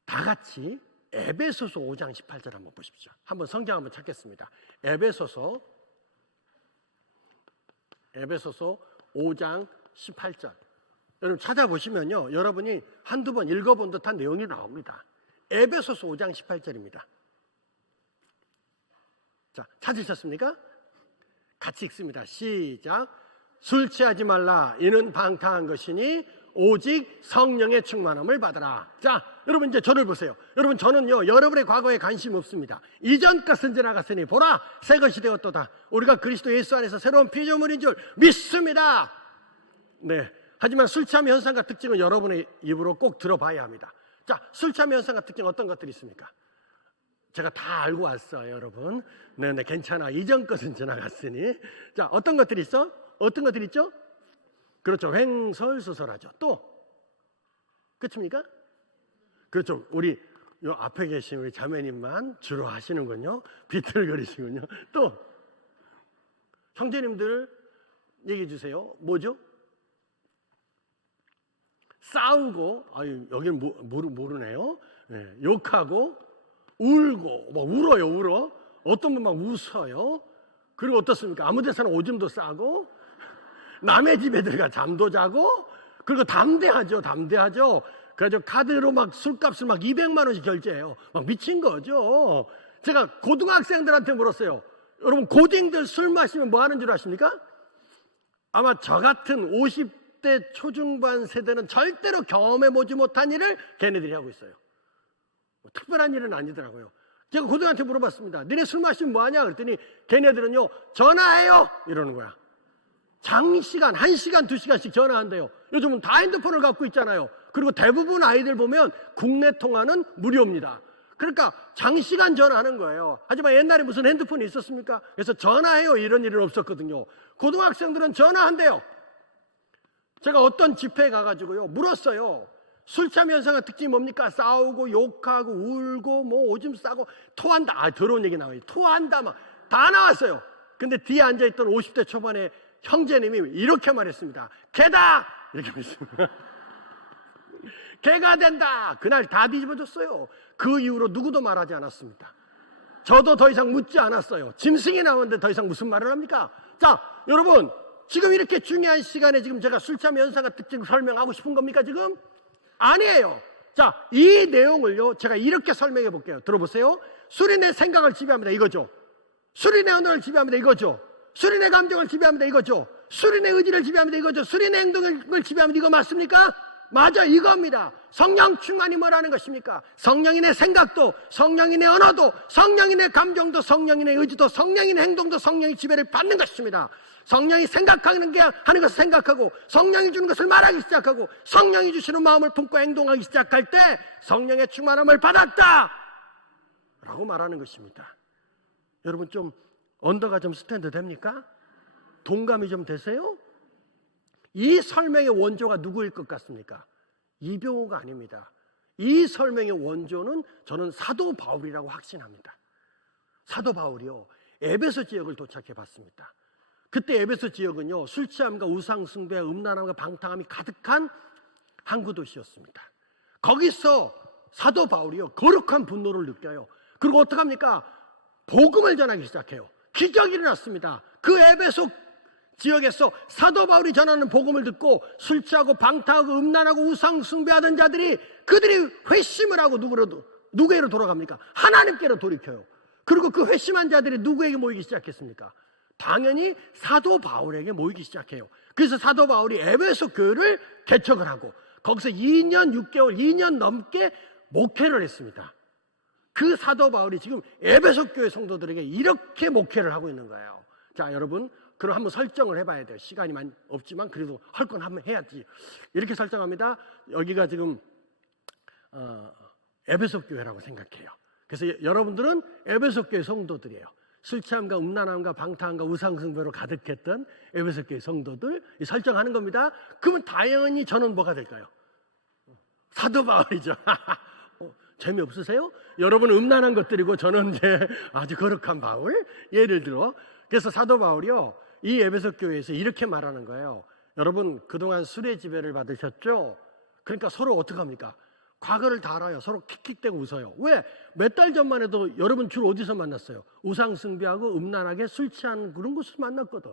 다 같이 에베소서 5장 18절 한번 보십시오. 한번 성경 한번 찾겠습니다. 에베소서 5장 18절. 여러분 찾아보시면요, 여러분이 한두 번 읽어본 듯한 내용이 나옵니다. 에베소서 5장 18절입니다. 자, 찾으셨습니까? 같이 읽습니다. 시작. 술 취하지 말라. 이는 방탕한 것이니 오직 성령의 충만함을 받으라. 자, 여러분 이제 저를 보세요. 여러분 저는요, 여러분의 과거에 관심 없습니다. 이전 것은 지나갔으니 보라 새 것이 되었도다. 우리가 그리스도 예수 안에서 새로운 피조물인 줄 믿습니다. 네. 하지만 술 취함 현상과 특징은 여러분의 입으로 꼭 들어봐야 합니다. 자, 술 취함 현상과 특징 어떤 것들이 있습니까? 제가 다 알고 왔어요, 여러분. 네네, 괜찮아. 이전 것은 지나갔으니. 자, 어떤 것들이 있어? 어떤 것들이 있죠? 그렇죠. 횡설수설하죠. 또 끝입니까? 그렇죠. 우리 요 앞에 계신 우리 자매님만 주로 하시는군요. 비틀거리시군요. 또 형제님들 얘기해 주세요. 뭐죠? 싸우고, 여기는 모르네요. 네, 욕하고, 울고, 울어. 어떤 분 막 웃어요. 그리고 어떻습니까? 아무 데서나 오줌도 싸고, 남의 집에 들어가 잠도 자고, 그리고 담대하죠. 그래서 카드로 막 술값을 막 200만 원씩 결제해요. 막 미친 거죠. 제가 고등학생들한테 물었어요. 여러분, 고딩들 술 마시면 뭐 하는 줄 아십니까? 아마 저 같은 50대 초중반 세대는 절대로 경험해보지 못한 일을 걔네들이 하고 있어요. 특별한 일은 아니더라고요. 제가 고등학생한테 물어봤습니다. 너네 술 마시면 뭐 하냐? 그랬더니 걔네들은요, 전화해요! 이러는 거야. 장시간, 1시간, 2시간씩 전화한대요. 요즘은 다 핸드폰을 갖고 있잖아요. 그리고 대부분 아이들 보면 국내 통화는 무료입니다. 그러니까 장시간 전화하는 거예요. 하지만 옛날에 무슨 핸드폰이 있었습니까? 그래서 전화해요 이런 일은 없었거든요. 고등학생들은 전화한대요. 제가 어떤 집회에 가가지고요 물었어요. 술 취함 현상의 특징이 뭡니까? 싸우고 욕하고 울고 오줌 싸고 토한다. 더러운 얘기 나와요. 토한다 막 다 나왔어요. 근데 뒤에 앉아있던 50대 초반의 형제님이 이렇게 말했습니다. 개다! 이렇게 말했습니다. 개가 된다. 그날 다 뒤집어졌어요. 그 이후로 누구도 말하지 않았습니다. 저도 더 이상 묻지 않았어요. 짐승이 나오는데 더 이상 무슨 말을 합니까? 자, 여러분 지금 이렇게 중요한 시간에 지금 제가 술 취함 현상과 특징을 설명하고 싶은 겁니까 지금? 아니에요. 자, 이 내용을요 제가 이렇게 설명해 볼게요. 들어보세요. 술이 내 생각을 지배합니다. 이거죠. 술이 내 언어를 지배합니다. 이거죠. 술이 내 감정을 지배합니다. 이거죠. 술이 내 의지를 지배합니다. 이거죠. 술이 내 행동을 지배합니다. 이거 맞습니까? 맞아, 이겁니다. 성령 충만이 뭐라는 것입니까? 성령이 내 생각도, 성령이 내 언어도, 성령이 내 감정도, 성령이 내 의지도, 성령이 내 행동도 성령의 지배를 받는 것입니다. 성령이 생각하는 것을 생각하고, 성령이 주는 것을 말하기 시작하고, 성령이 주시는 마음을 품고 행동하기 시작할 때 성령의 충만함을 받았다! 라고 말하는 것입니다. 여러분 좀 언더가 좀 스탠드 됩니까? 동감이 좀 되세요? 이 설명의 원조가 누구일 것 같습니까? 이병호가 아닙니다. 이 설명의 원조는 저는 사도 바울이라고 확신합니다. 사도 바울이요 에베소 지역을 도착해 봤습니다. 그때 에베소 지역은요 술 취함과 우상 숭배, 음란함과 방탕함이 가득한 항구 도시였습니다. 거기서 사도 바울이요 거룩한 분노를 느껴요. 그리고 어떡합니까? 복음을 전하기 시작해요. 기적이 일어났습니다. 그 에베소 지역에서 사도 바울이 전하는 복음을 듣고 술 취하고 방탕하고 음란하고 우상 숭배하던 자들이 그들이 회심을 하고 누구에게로 돌아갑니까? 하나님께로 돌이켜요. 그리고 그 회심한 자들이 누구에게 모이기 시작했습니까? 당연히 사도 바울에게 모이기 시작해요. 그래서 사도 바울이 에베소 교회를 개척을 하고 거기서 2년 6개월 2년 넘게 목회를 했습니다. 그 사도 바울이 지금 에베소 교회 성도들에게 이렇게 목회를 하고 있는 거예요. 자, 여러분, 그럼 한번 설정을 해봐야 돼요. 시간이 많이 없지만 그래도 할 건 한번 해야지. 이렇게 설정합니다. 여기가 지금 에베소 교회라고 생각해요. 그래서 여러분들은 에베소 교회 성도들이에요. 술 취함과 음란함과 방탕함과 우상숭배로 가득했던 에베소 교회 성도들 설정하는 겁니다. 그러면 당연히 저는 뭐가 될까요? 사도 바울이죠. 재미없으세요? 여러분은 음란한 것들이고 저는 이제 아주 거룩한 바울. 예를 들어 그래서 사도 바울이요 이 에베소 교회에서 이렇게 말하는 거예요. 여러분 그동안 술의 지배를 받으셨죠? 그러니까 서로 어떻게 합니까? 과거를 다 알아요. 서로 킥킥대고 웃어요. 왜? 몇 달 전만 해도 여러분 주로 어디서 만났어요? 우상 숭배하고 음란하게 술 취하는 그런 곳에서 만났거든.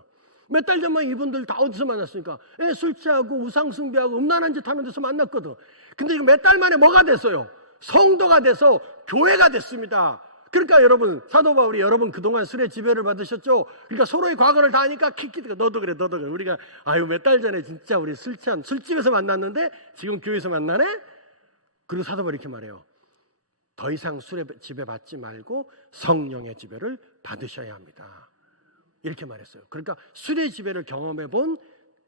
몇 달 전만 이분들 다 어디서 만났습니까? 술 취하고 우상 숭배하고 음란한 짓 하는 데서 만났거든. 근데 지금 몇 달 만에 뭐가 됐어요? 성도가 돼서 교회가 됐습니다. 그러니까 여러분 사도 바울이 여러분 그동안 술의 지배를 받으셨죠? 그러니까 서로의 과거를 다 아니까 킥킥대고 너도 그래 너도 그래. 우리가 아유 몇 달 전에 진짜 우리 술 취한 술집에서 만났는데 지금 교회에서 만나네? 그리고 사도 바울이 이렇게 말해요. 더 이상 술의 지배 받지 말고 성령의 지배를 받으셔야 합니다. 이렇게 말했어요. 그러니까 술의 지배를 경험해 본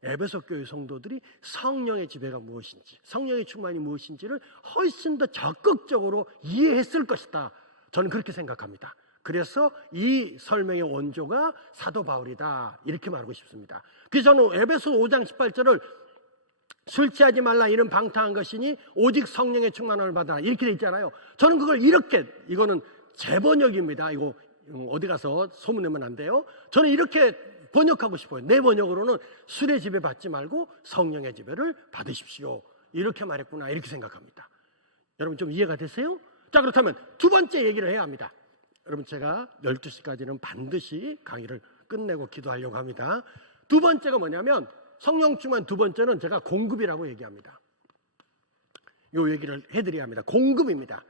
에베소 교회 성도들이 성령의 지배가 무엇인지, 성령의 충만이 무엇인지를 훨씬 더 적극적으로 이해했을 것이다. 저는 그렇게 생각합니다. 그래서 이 설명의 원조가 사도 바울이다. 이렇게 말하고 싶습니다. 그래서 저는 에베소 5장 18절을 술 취하지 말라 이는 방탕한 것이니 오직 성령의 충만함을 받아 이렇게 돼 있잖아요. 저는 그걸 이렇게 이거는 제 번역입니다. 이거 어디 가서 소문내면 안 돼요. 저는 이렇게 번역하고 싶어요. 내 번역으로는 술의 지배 받지 말고 성령의 지배를 받으십시오. 이렇게 말했구나 이렇게 생각합니다. 여러분 좀 이해가 되세요? 자 그렇다면 두 번째 얘기를 해야 합니다. 여러분 제가 12시까지는 반드시 강의를 끝내고 기도하려고 합니다. 두 번째가 뭐냐면 성령 충만 두 번째는 제가 공급이라고 얘기합니다. 요 얘기를 해드려야 합니다. 공급입니다.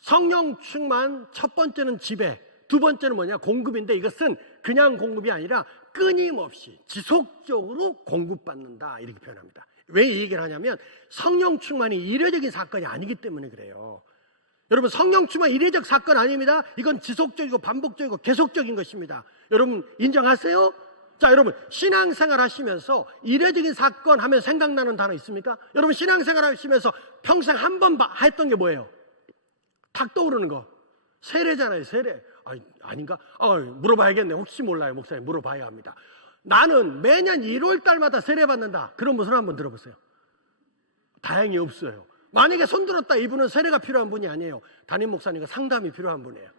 성령 충만 첫 번째는 지배, 두 번째는 뭐냐? 공급인데 이것은 그냥 공급이 아니라 끊임없이 지속적으로 공급받는다 이렇게 표현합니다. 왜 이 얘기를 하냐면 성령 충만이 이례적인 사건이 아니기 때문에 그래요. 여러분 성령 충만 이례적 사건 아닙니다. 이건 지속적이고 반복적이고 계속적인 것입니다. 여러분 인정하세요? 자 여러분 신앙생활 하시면서 이례적인 사건 하면 생각나는 단어 있습니까? 여러분 신앙생활 하시면서 평생 한 번 했던 게 뭐예요? 탁 떠오르는 거 세례잖아요. 세례. 아닌가? 물어봐야겠네. 혹시 몰라요. 목사님 물어봐야 합니다. 나는 매년 1월 달마다 세례 받는다. 그런 분을 한번 들어보세요. 다행히 없어요. 만약에 손 들었다 이분은 세례가 필요한 분이 아니에요. 담임 목사님과 상담이 필요한 분이에요.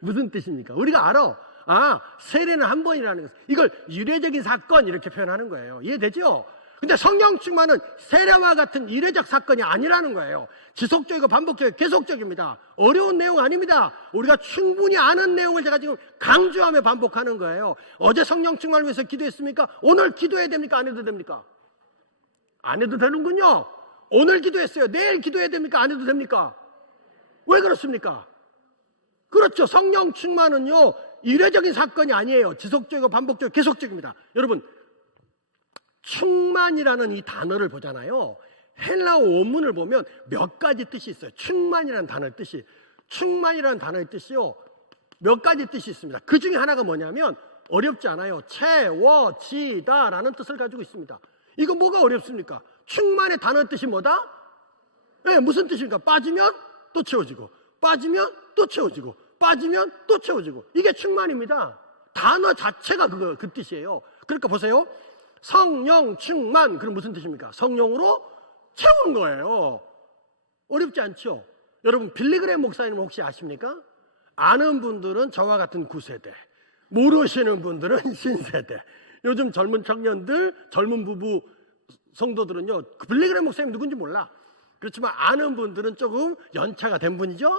무슨 뜻입니까? 우리가 알아. 세례는 한 번이라는 것. 이걸 유례적인 사건 이렇게 표현하는 거예요. 이해되죠? 근데 성령 충만은 세례와 같은 이례적 사건이 아니라는 거예요. 지속적이고 반복적이고 계속적입니다. 어려운 내용 아닙니다. 우리가 충분히 아는 내용을 제가 지금 강조하며 반복하는 거예요. 어제 성령 충만을 위해서 기도했습니까? 오늘 기도해야 됩니까? 안 해도 됩니까? 안 해도 되는군요. 오늘 기도했어요. 내일 기도해야 됩니까? 안 해도 됩니까? 왜 그렇습니까? 그렇죠. 성령 충만은요 이례적인 사건이 아니에요. 지속적이고 반복적이고 계속적입니다. 여러분 충만이라는 이 단어를 보잖아요. 헬라어 원문을 보면 몇 가지 뜻이 있어요. 충만이라는 단어의 뜻이. 충만이라는 단어의 뜻이요 몇 가지 뜻이 있습니다. 그 중에 하나가 뭐냐면 어렵지 않아요. 채워지다라는 뜻을 가지고 있습니다. 이거 뭐가 어렵습니까? 충만의 단어의 뜻이 뭐다? 네, 무슨 뜻입니까? 빠지면 또 채워지고 빠지면 또 채워지고 빠지면 또 채워지고 이게 충만입니다. 단어 자체가 그 뜻이에요. 그러니까 보세요. 성령 충만 그럼 무슨 뜻입니까? 성령으로 채우는 거예요. 어렵지 않죠? 여러분 빌리그레 목사님 혹시 아십니까? 아는 분들은 저와 같은 9세대, 모르시는 분들은 신세대. 요즘 젊은 청년들, 젊은 부부 성도들은요 빌리그레 목사님 누군지 몰라. 그렇지만 아는 분들은 조금 연차가 된 분이죠.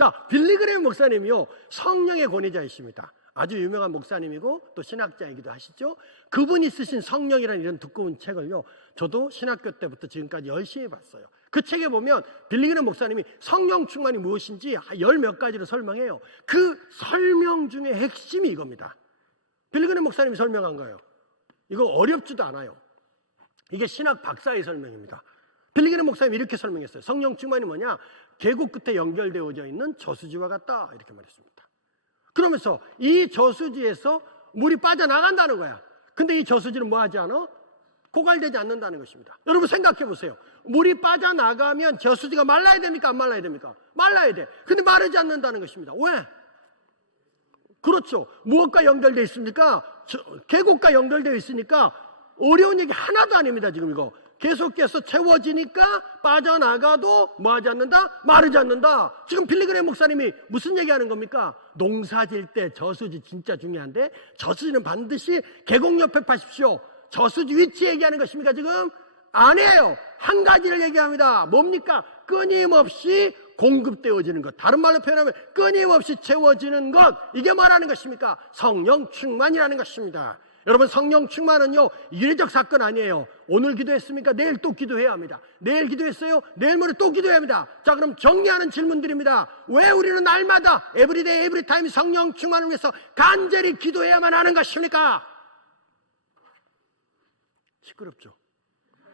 자, 빌리그레임 목사님이요, 성령의 권위자이십니다. 아주 유명한 목사님이고 또 신학자이기도 하시죠. 그분이 쓰신 성령이라는 이런 두꺼운 책을요, 저도 신학교 때부터 지금까지 열심히 봤어요. 그 책에 보면 빌리그레임 목사님이 성령 충만이 무엇인지 열 몇 가지로 설명해요. 그 설명 중에 핵심이 이겁니다. 빌리그레임 목사님이 설명한 거예요. 이거 어렵지도 않아요. 이게 신학 박사의 설명입니다. 빌리그레임 목사님이 이렇게 설명했어요. 성령 충만이 뭐냐? 계곡 끝에 연결되어져 있는 저수지와 같다, 이렇게 말했습니다. 그러면서 이 저수지에서 물이 빠져나간다는 거야. 근데 이 저수지는 뭐 하지 않아? 고갈되지 않는다는 것입니다. 여러분 생각해 보세요. 물이 빠져나가면 저수지가 말라야 됩니까? 안 말라야 됩니까? 말라야 돼. 근데 마르지 않는다는 것입니다. 왜? 그렇죠. 무엇과 연결되어 있습니까? 계곡과 연결되어 있으니까 어려운 얘기 하나도 아닙니다. 지금 이거 계속해서 채워지니까 빠져나가도 뭐 하지 않는다? 마르지 않는다. 지금 빌리그레임 목사님이 무슨 얘기하는 겁니까? 농사 질 때 저수지 진짜 중요한데, 저수지는 반드시 계곡 옆에 파십시오. 저수지 위치 얘기하는 것입니까? 지금 아니에요. 한 가지를 얘기합니다. 뭡니까? 끊임없이 공급되어지는 것. 다른 말로 표현하면 끊임없이 채워지는 것. 이게 뭐라는 것입니까? 성령 충만이라는 것입니다. 여러분, 성령 충만은요, 이례적 사건 아니에요. 오늘 기도했습니까? 내일 또 기도해야 합니다. 내일 기도했어요? 내일 모레 또 기도해야 합니다. 자, 그럼 정리하는 질문들입니다. 왜 우리는 날마다 에브리데이 에브리타임 성령 충만을 위해서 간절히 기도해야만 하는 것입니까? 시끄럽죠?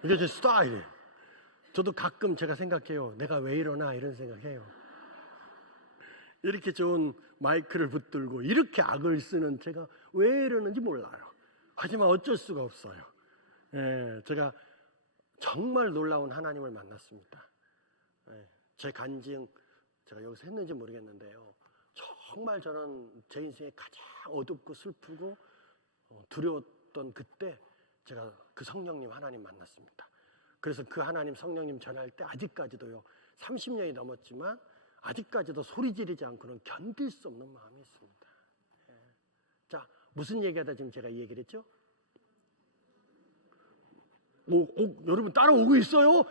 이게 제 스타일이에요. 저도 가끔 제가 생각해요. 내가 왜 이러나 이런 생각해요. 이렇게 좋은 마이크를 붙들고 이렇게 악을 쓰는 제가 왜 이러는지 몰라요. 하지만 어쩔 수가 없어요. 예, 제가 정말 놀라운 하나님을 만났습니다. 예, 제 간증 제가 여기서 했는지 모르겠는데요. 정말 저는 제 인생에 가장 어둡고 슬프고 두려웠던 그때 제가 그 성령님 하나님 만났습니다. 그래서 그 하나님 성령님 전할 때 아직까지도요, 30년이 넘었지만 아직까지도 소리 지르지 않고는 견딜 수 없는 마음이 있습니다. 예. 자, 무슨 얘기하다 지금 제가 이 얘기를 했죠? 여러분 따라오고 있어요?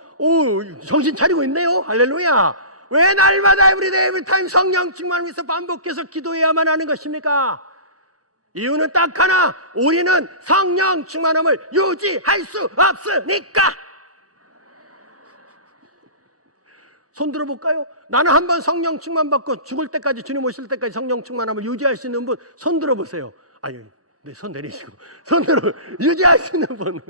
정신 차리고 있네요. 할렐루야. 왜 날마다 에브리데이 에브리타임 성령 충만을 위해서 반복해서 기도해야만 하는 것입니까? 이유는 딱 하나. 우리는 성령 충만함을 유지할 수 없으니까. 손 들어볼까요? 나는 한번 성령 충만 받고 죽을 때까지, 주님 오실 때까지 성령 충만함을 유지할 수 있는 분 손 들어보세요. 아니, 네, 손 내리시고 손 들어. 유지할 수 있는 분.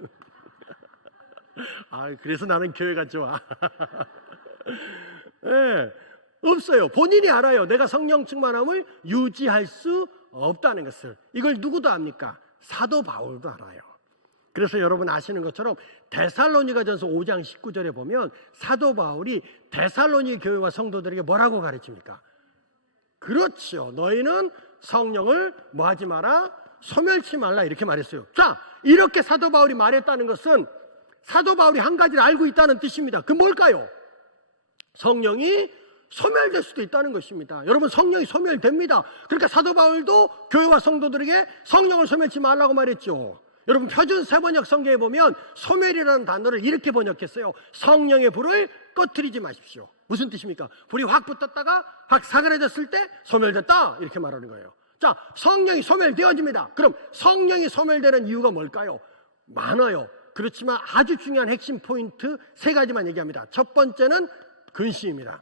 그래서 나는 교회가 좋아. 네, 없어요. 본인이 알아요. 내가 성령 충만함을 유지할 수 없다는 것을. 이걸 누구도 압니까? 사도 바울도 알아요. 그래서 여러분 아시는 것처럼 데살로니가전서 5장 19절에 보면 사도 바울이 데살로니 교회와 성도들에게 뭐라고 가르칩니까? 그렇죠. 너희는 성령을 뭐 하지 마라? 소멸치 말라, 이렇게 말했어요. 자, 이렇게 사도 바울이 말했다는 것은 사도 바울이 한 가지를 알고 있다는 뜻입니다. 그 뭘까요? 성령이 소멸될 수도 있다는 것입니다. 여러분, 성령이 소멸됩니다. 그러니까 사도 바울도 교회와 성도들에게 성령을 소멸치 말라고 말했죠. 여러분, 표준 세번역 성경에 보면 소멸이라는 단어를 이렇게 번역했어요. 성령의 불을 꺼트리지 마십시오. 무슨 뜻입니까? 불이 확 붙었다가 확 사그라졌을 때 소멸됐다, 이렇게 말하는 거예요. 자, 성령이 소멸되어집니다. 그럼 성령이 소멸되는 이유가 뭘까요? 많아요. 그렇지만 아주 중요한 핵심 포인트 3가지만 얘기합니다. 첫 번째는 근심입니다.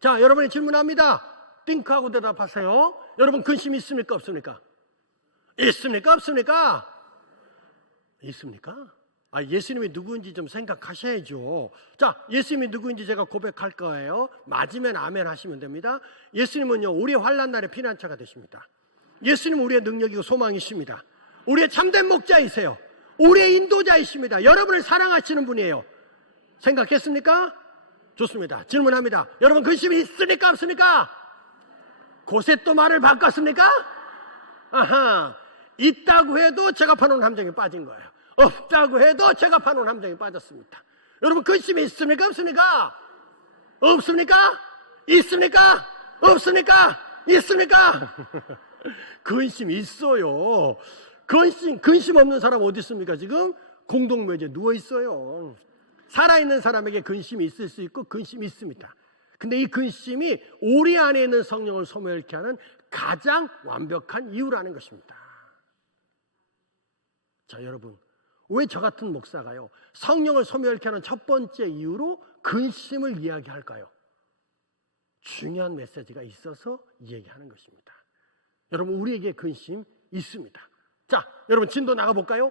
자, 여러분이 질문합니다. 띵크하고 대답하세요. 여러분, 근심 있습니까? 없습니까? 있습니까? 없습니까? 있습니까? 예수님이 누구인지 좀 생각하셔야죠. 자, 예수님이 누구인지 제가 고백할 거예요. 맞으면 아멘 하시면 됩니다. 예수님은요, 우리의 환난 날의 피난처가 되십니다. 예수님은 우리의 능력이고 소망이십니다. 우리의 참된 목자이세요. 우리의 인도자이십니다. 여러분을 사랑하시는 분이에요. 생각했습니까? 좋습니다. 질문합니다. 여러분, 근심이 있습니까? 없습니까? 곳에 또 말을 바꿨습니까? 아하, 있다고 해도 제가 파놓은 함정에 빠진 거예요. 없다고 해도 제가 파놓은 함정에 빠졌습니다. 여러분, 근심이 있습니까? 없습니까? 없습니까? 있습니까? 없습니까? 있습니까? 근심이 있어요. 근심 없는 사람 어디 있습니까? 지금 공동묘지에 누워 있어요. 살아있는 사람에게 근심이 있을 수 있고 근심이 있습니다. 근데 이 근심이 우리 안에 있는 성령을 소멸케 하는 가장 완벽한 이유라는 것입니다. 자, 여러분, 왜 저 같은 목사가요 성령을 소멸케 하는 첫 번째 이유로 근심을 이야기할까요? 중요한 메시지가 있어서 이야기하는 것입니다. 여러분, 우리에게 근심 있습니다. 자, 여러분 진도 나가볼까요?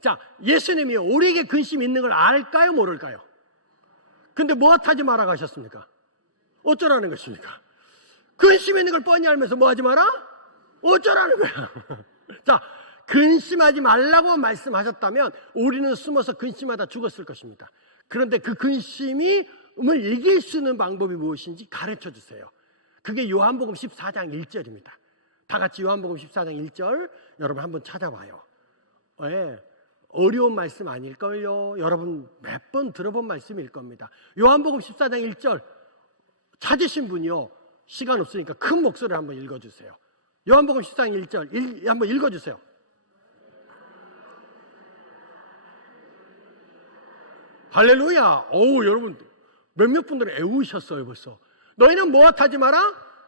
자, 예수님이 우리에게 근심 있는 걸 알까요, 모를까요? 근데 뭐 하지 마라 하셨습니까? 어쩌라는 것입니까? 근심 있는 걸 뻔히 알면서 뭐 하지 마라? 어쩌라는 거야? 자, 근심하지 말라고 말씀하셨다면 우리는 숨어서 근심하다 죽었을 것입니다. 그런데 그 근심을 이길 수 있는 방법이 무엇인지 가르쳐 주세요. 그게 요한복음 14장 1절입니다. 다 같이 요한복음 14장 1절 여러분 한번 찾아봐요. 왜? 어려운 말씀 아닐걸요. 여러분 몇 번 들어본 말씀일 겁니다. 요한복음 14장 1절 찾으신 분이요, 시간 없으니까 큰 목소리로 한번 읽어주세요. 요한복음 14장 1절 한번 읽어주세요. 할렐루야. 어우, 여러분 몇몇 분들은 애우셨어요 벌써. 너희는 무엇하지 마라?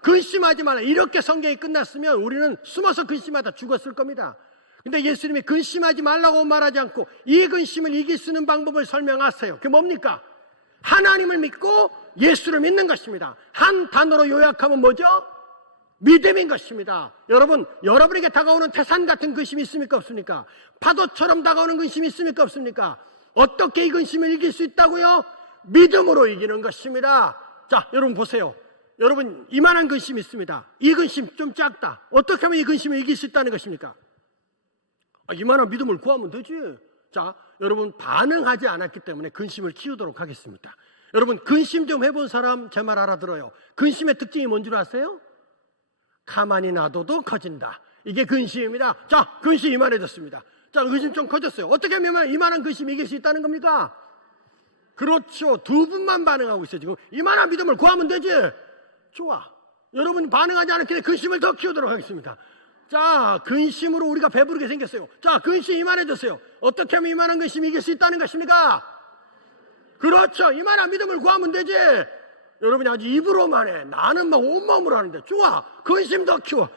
근심하지 마라. 이렇게 성경이 끝났으면 우리는 숨어서 근심하다 죽었을 겁니다. 근데 예수님이 근심하지 말라고 말하지 않고 이 근심을 이길 수 있는 방법을 설명하세요. 그게 뭡니까? 하나님을 믿고 예수를 믿는 것입니다. 한 단어로 요약하면 뭐죠? 믿음인 것입니다. 여러분, 여러분에게 다가오는 태산 같은 근심이 있습니까, 없습니까? 파도처럼 다가오는 근심이 있습니까, 없습니까? 어떻게 이 근심을 이길 수 있다고요? 믿음으로 이기는 것입니다. 자, 여러분 보세요. 여러분, 이만한 근심이 있습니다. 이 근심 좀 작다. 어떻게 하면 이 근심을 이길 수 있다는 것입니까? 이만한 믿음을 구하면 되지. 자, 여러분 반응하지 않았기 때문에 근심을 키우도록 하겠습니다. 여러분, 근심 좀 해본 사람 제 말 알아들어요. 근심의 특징이 뭔 줄 아세요? 가만히 놔둬도 커진다. 이게 근심입니다. 자, 근심 이만해졌습니다. 자, 근심 좀 커졌어요. 어떻게 하면 이만한 근심 이길 수 있다는 겁니까? 그렇죠. 두 분만 반응하고 있어요. 지금 이만한 믿음을 구하면 되지. 좋아. 여러분이 반응하지 않았기 때문에 근심을 더 키우도록 하겠습니다. 자, 근심으로 우리가 배부르게 생겼어요. 자, 근심 이만해졌어요. 어떻게 하면 이만한 근심 이길 수 있다는 것입니까? 그렇죠. 이만한 믿음을 구하면 되지. 여러분이 아주 입으로만 해. 나는 막 온몸으로 하는데. 좋아. 근심 더 키워.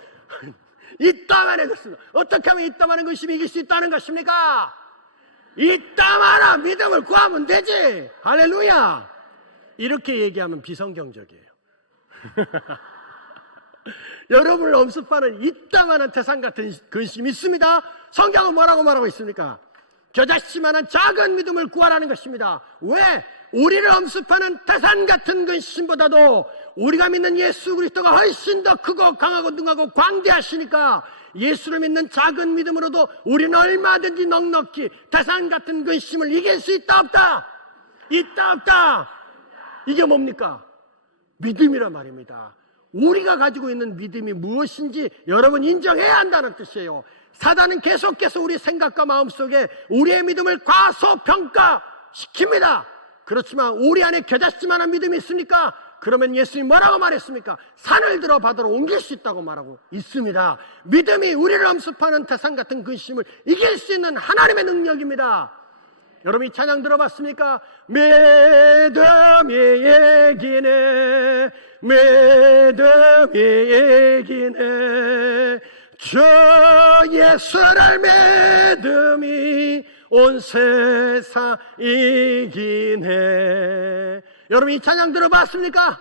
이따만해졌습니다. 어떻게 하면 이따만한 근심이 이길 수 있다는 것입니까? 이따만한 믿음을 구하면 되지. 할렐루야. 이렇게 얘기하면 비성경적이에요. 여러분을 엄습하는 이따만한 태산 같은 근심이 있습니다. 성경은 뭐라고 말하고 있습니까? 겨자씨만한 작은 믿음을 구하라는 것입니다. 왜? 우리를 엄습하는 태산 같은 근심보다도 우리가 믿는 예수 그리스도가 훨씬 더 크고 강하고 능하고 광대하시니까 예수를 믿는 작은 믿음으로도 우리는 얼마든지 넉넉히 태산 같은 근심을 이길 수 있다 없다? 있다 없다? 이게 뭡니까? 믿음이란 말입니다. 우리가 가지고 있는 믿음이 무엇인지 여러분 인정해야 한다는 뜻이에요. 사단은 계속해서 우리 생각과 마음속에 우리의 믿음을 과소평가시킵니다. 그렇지만 우리 안에 겨자씨만한 믿음이 있습니까? 그러면 예수님이 뭐라고 말했습니까? 산을 들어 바다로 옮길 수 있다고 말하고 있습니다. 믿음이 우리를 엄습하는 태산 같은 근심을 이길 수 있는 하나님의 능력입니다. 여러분 이 찬양 들어봤습니까? 믿음이 이기네, 믿음이 이기네, 주 예수를 믿음이 온 세상 이기네. 여러분 이 찬양 들어봤습니까?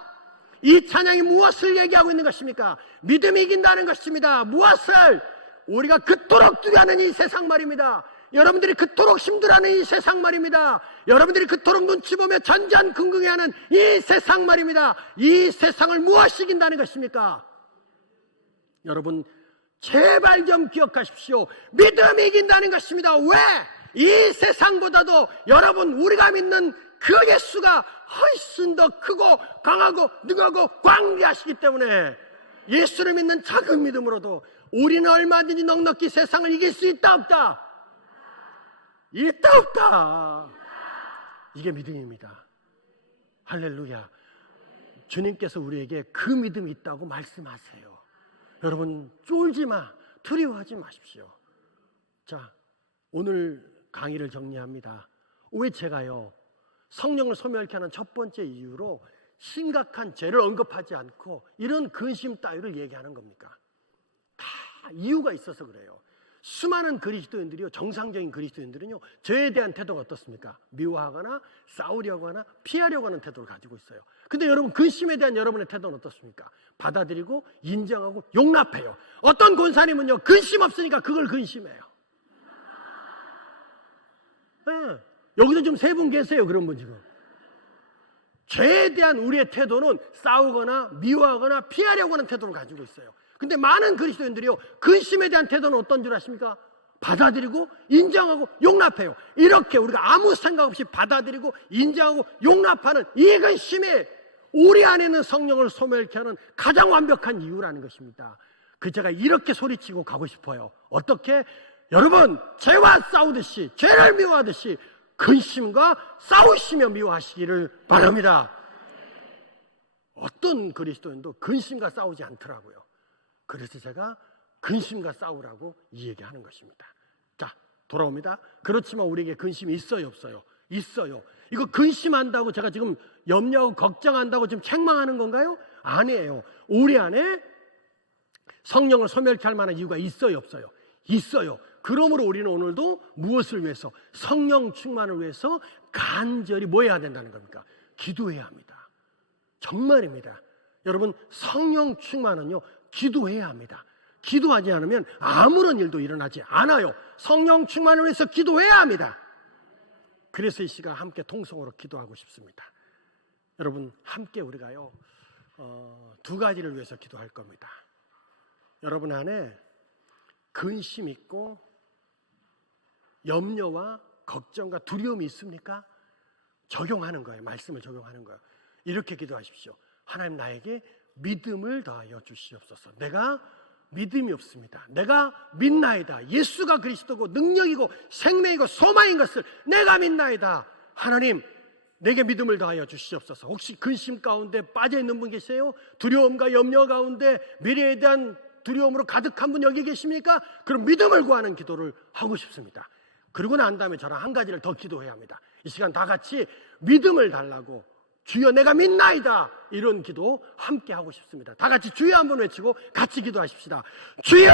이 찬양이 무엇을 얘기하고 있는 것입니까? 믿음이 이긴다는 것입니다. 무엇을? 우리가 그토록 두려워하는 이 세상 말입니다. 여러분들이 그토록 힘들어하는 이 세상 말입니다. 여러분들이 그토록 눈치 보며 전전긍긍해하는 이 세상 말입니다. 이 세상을 무엇이 이긴다는 것입니까? 여러분 제발 좀 기억하십시오. 믿음이 이긴다는 것입니다. 왜? 이 세상보다도 여러분 우리가 믿는 그 예수가 훨씬 더 크고 강하고 능하고 광대하시기 때문에 예수를 믿는 작은 믿음으로도 우리는 얼마든지 넉넉히 세상을 이길 수 있다 없다? 있다 없다. 이게 믿음입니다. 할렐루야. 주님께서 우리에게 그 믿음이 있다고 말씀하세요. 여러분 쫄지 마, 두려워하지 마십시오. 자, 오늘 강의를 정리합니다. 왜 제가요 성령을 소멸케 하는 첫 번째 이유로 심각한 죄를 언급하지 않고 이런 근심 따위를 얘기하는 겁니까? 다 이유가 있어서 그래요. 수많은 그리스도인들이요, 정상적인 그리스도인들은요, 죄에 대한 태도가 어떻습니까? 미워하거나 싸우려고 하나 피하려고 하는 태도를 가지고 있어요. 근데 여러분, 근심에 대한 여러분의 태도는 어떻습니까? 받아들이고 인정하고 용납해요. 어떤 권사님은요, 근심 없으니까 그걸 근심해요. 네. 여기서 좀 세 분 계세요, 그런 분 지금. 죄에 대한 우리의 태도는 싸우거나 미워하거나 피하려고 하는 태도를 가지고 있어요. 근데 많은 그리스도인들이요, 근심에 대한 태도는 어떤 줄 아십니까? 받아들이고 인정하고 용납해요. 이렇게 우리가 아무 생각 없이 받아들이고 인정하고 용납하는 이 근심이 우리 안에 있는 성령을 소멸케 하는 가장 완벽한 이유라는 것입니다. 그 제가 이렇게 소리치고 가고 싶어요. 어떻게? 여러분, 죄와 싸우듯이, 죄를 미워하듯이 근심과 싸우시며 미워하시기를 바랍니다. 어떤 그리스도인도 근심과 싸우지 않더라고요. 그래서 제가 근심과 싸우라고 이 얘기하는 것입니다. 자, 돌아옵니다. 그렇지만 우리에게 근심이 있어요, 없어요? 있어요. 이거 근심한다고 제가 지금 염려하고 걱정한다고 지금 책망하는 건가요? 아니에요. 우리 안에 성령을 소멸케 할 만한 이유가 있어요, 없어요? 있어요. 그러므로 우리는 오늘도 무엇을 위해서? 성령 충만을 위해서 간절히 뭐 해야 된다는 겁니까? 기도해야 합니다. 정말입니다. 여러분, 성령 충만은요, 기도해야 합니다. 기도하지 않으면 아무런 일도 일어나지 않아요. 성령 충만을 위해서 기도해야 합니다. 그래서 이 시간 함께 통성으로 기도하고 싶습니다. 여러분, 함께 우리가요, 두 가지를 위해서 기도할 겁니다. 여러분 안에 근심 있고 염려와 걱정과 두려움이 있습니까? 적용하는 거예요. 말씀을 적용하는 거예요. 이렇게 기도하십시오. 하나님, 나에게 믿음을 더하여 주시옵소서. 내가 믿음이 없습니다. 내가 믿나이다. 예수가 그리스도고 능력이고 생명이고 소망인 것을 내가 믿나이다. 하나님, 내게 믿음을 더하여 주시옵소서. 혹시 근심 가운데 빠져 있는 분 계세요? 두려움과 염려 가운데 미래에 대한 두려움으로 가득한 분 여기 계십니까? 그럼 믿음을 구하는 기도를 하고 싶습니다. 그러고 난 다음에 저랑 한 가지를 더 기도해야 합니다. 이 시간 다 같이 믿음을 달라고, 주여 내가 믿나이다, 이런 기도 함께 하고 싶습니다. 다 같이 주여 한번 외치고 같이 기도하십시다. 주여!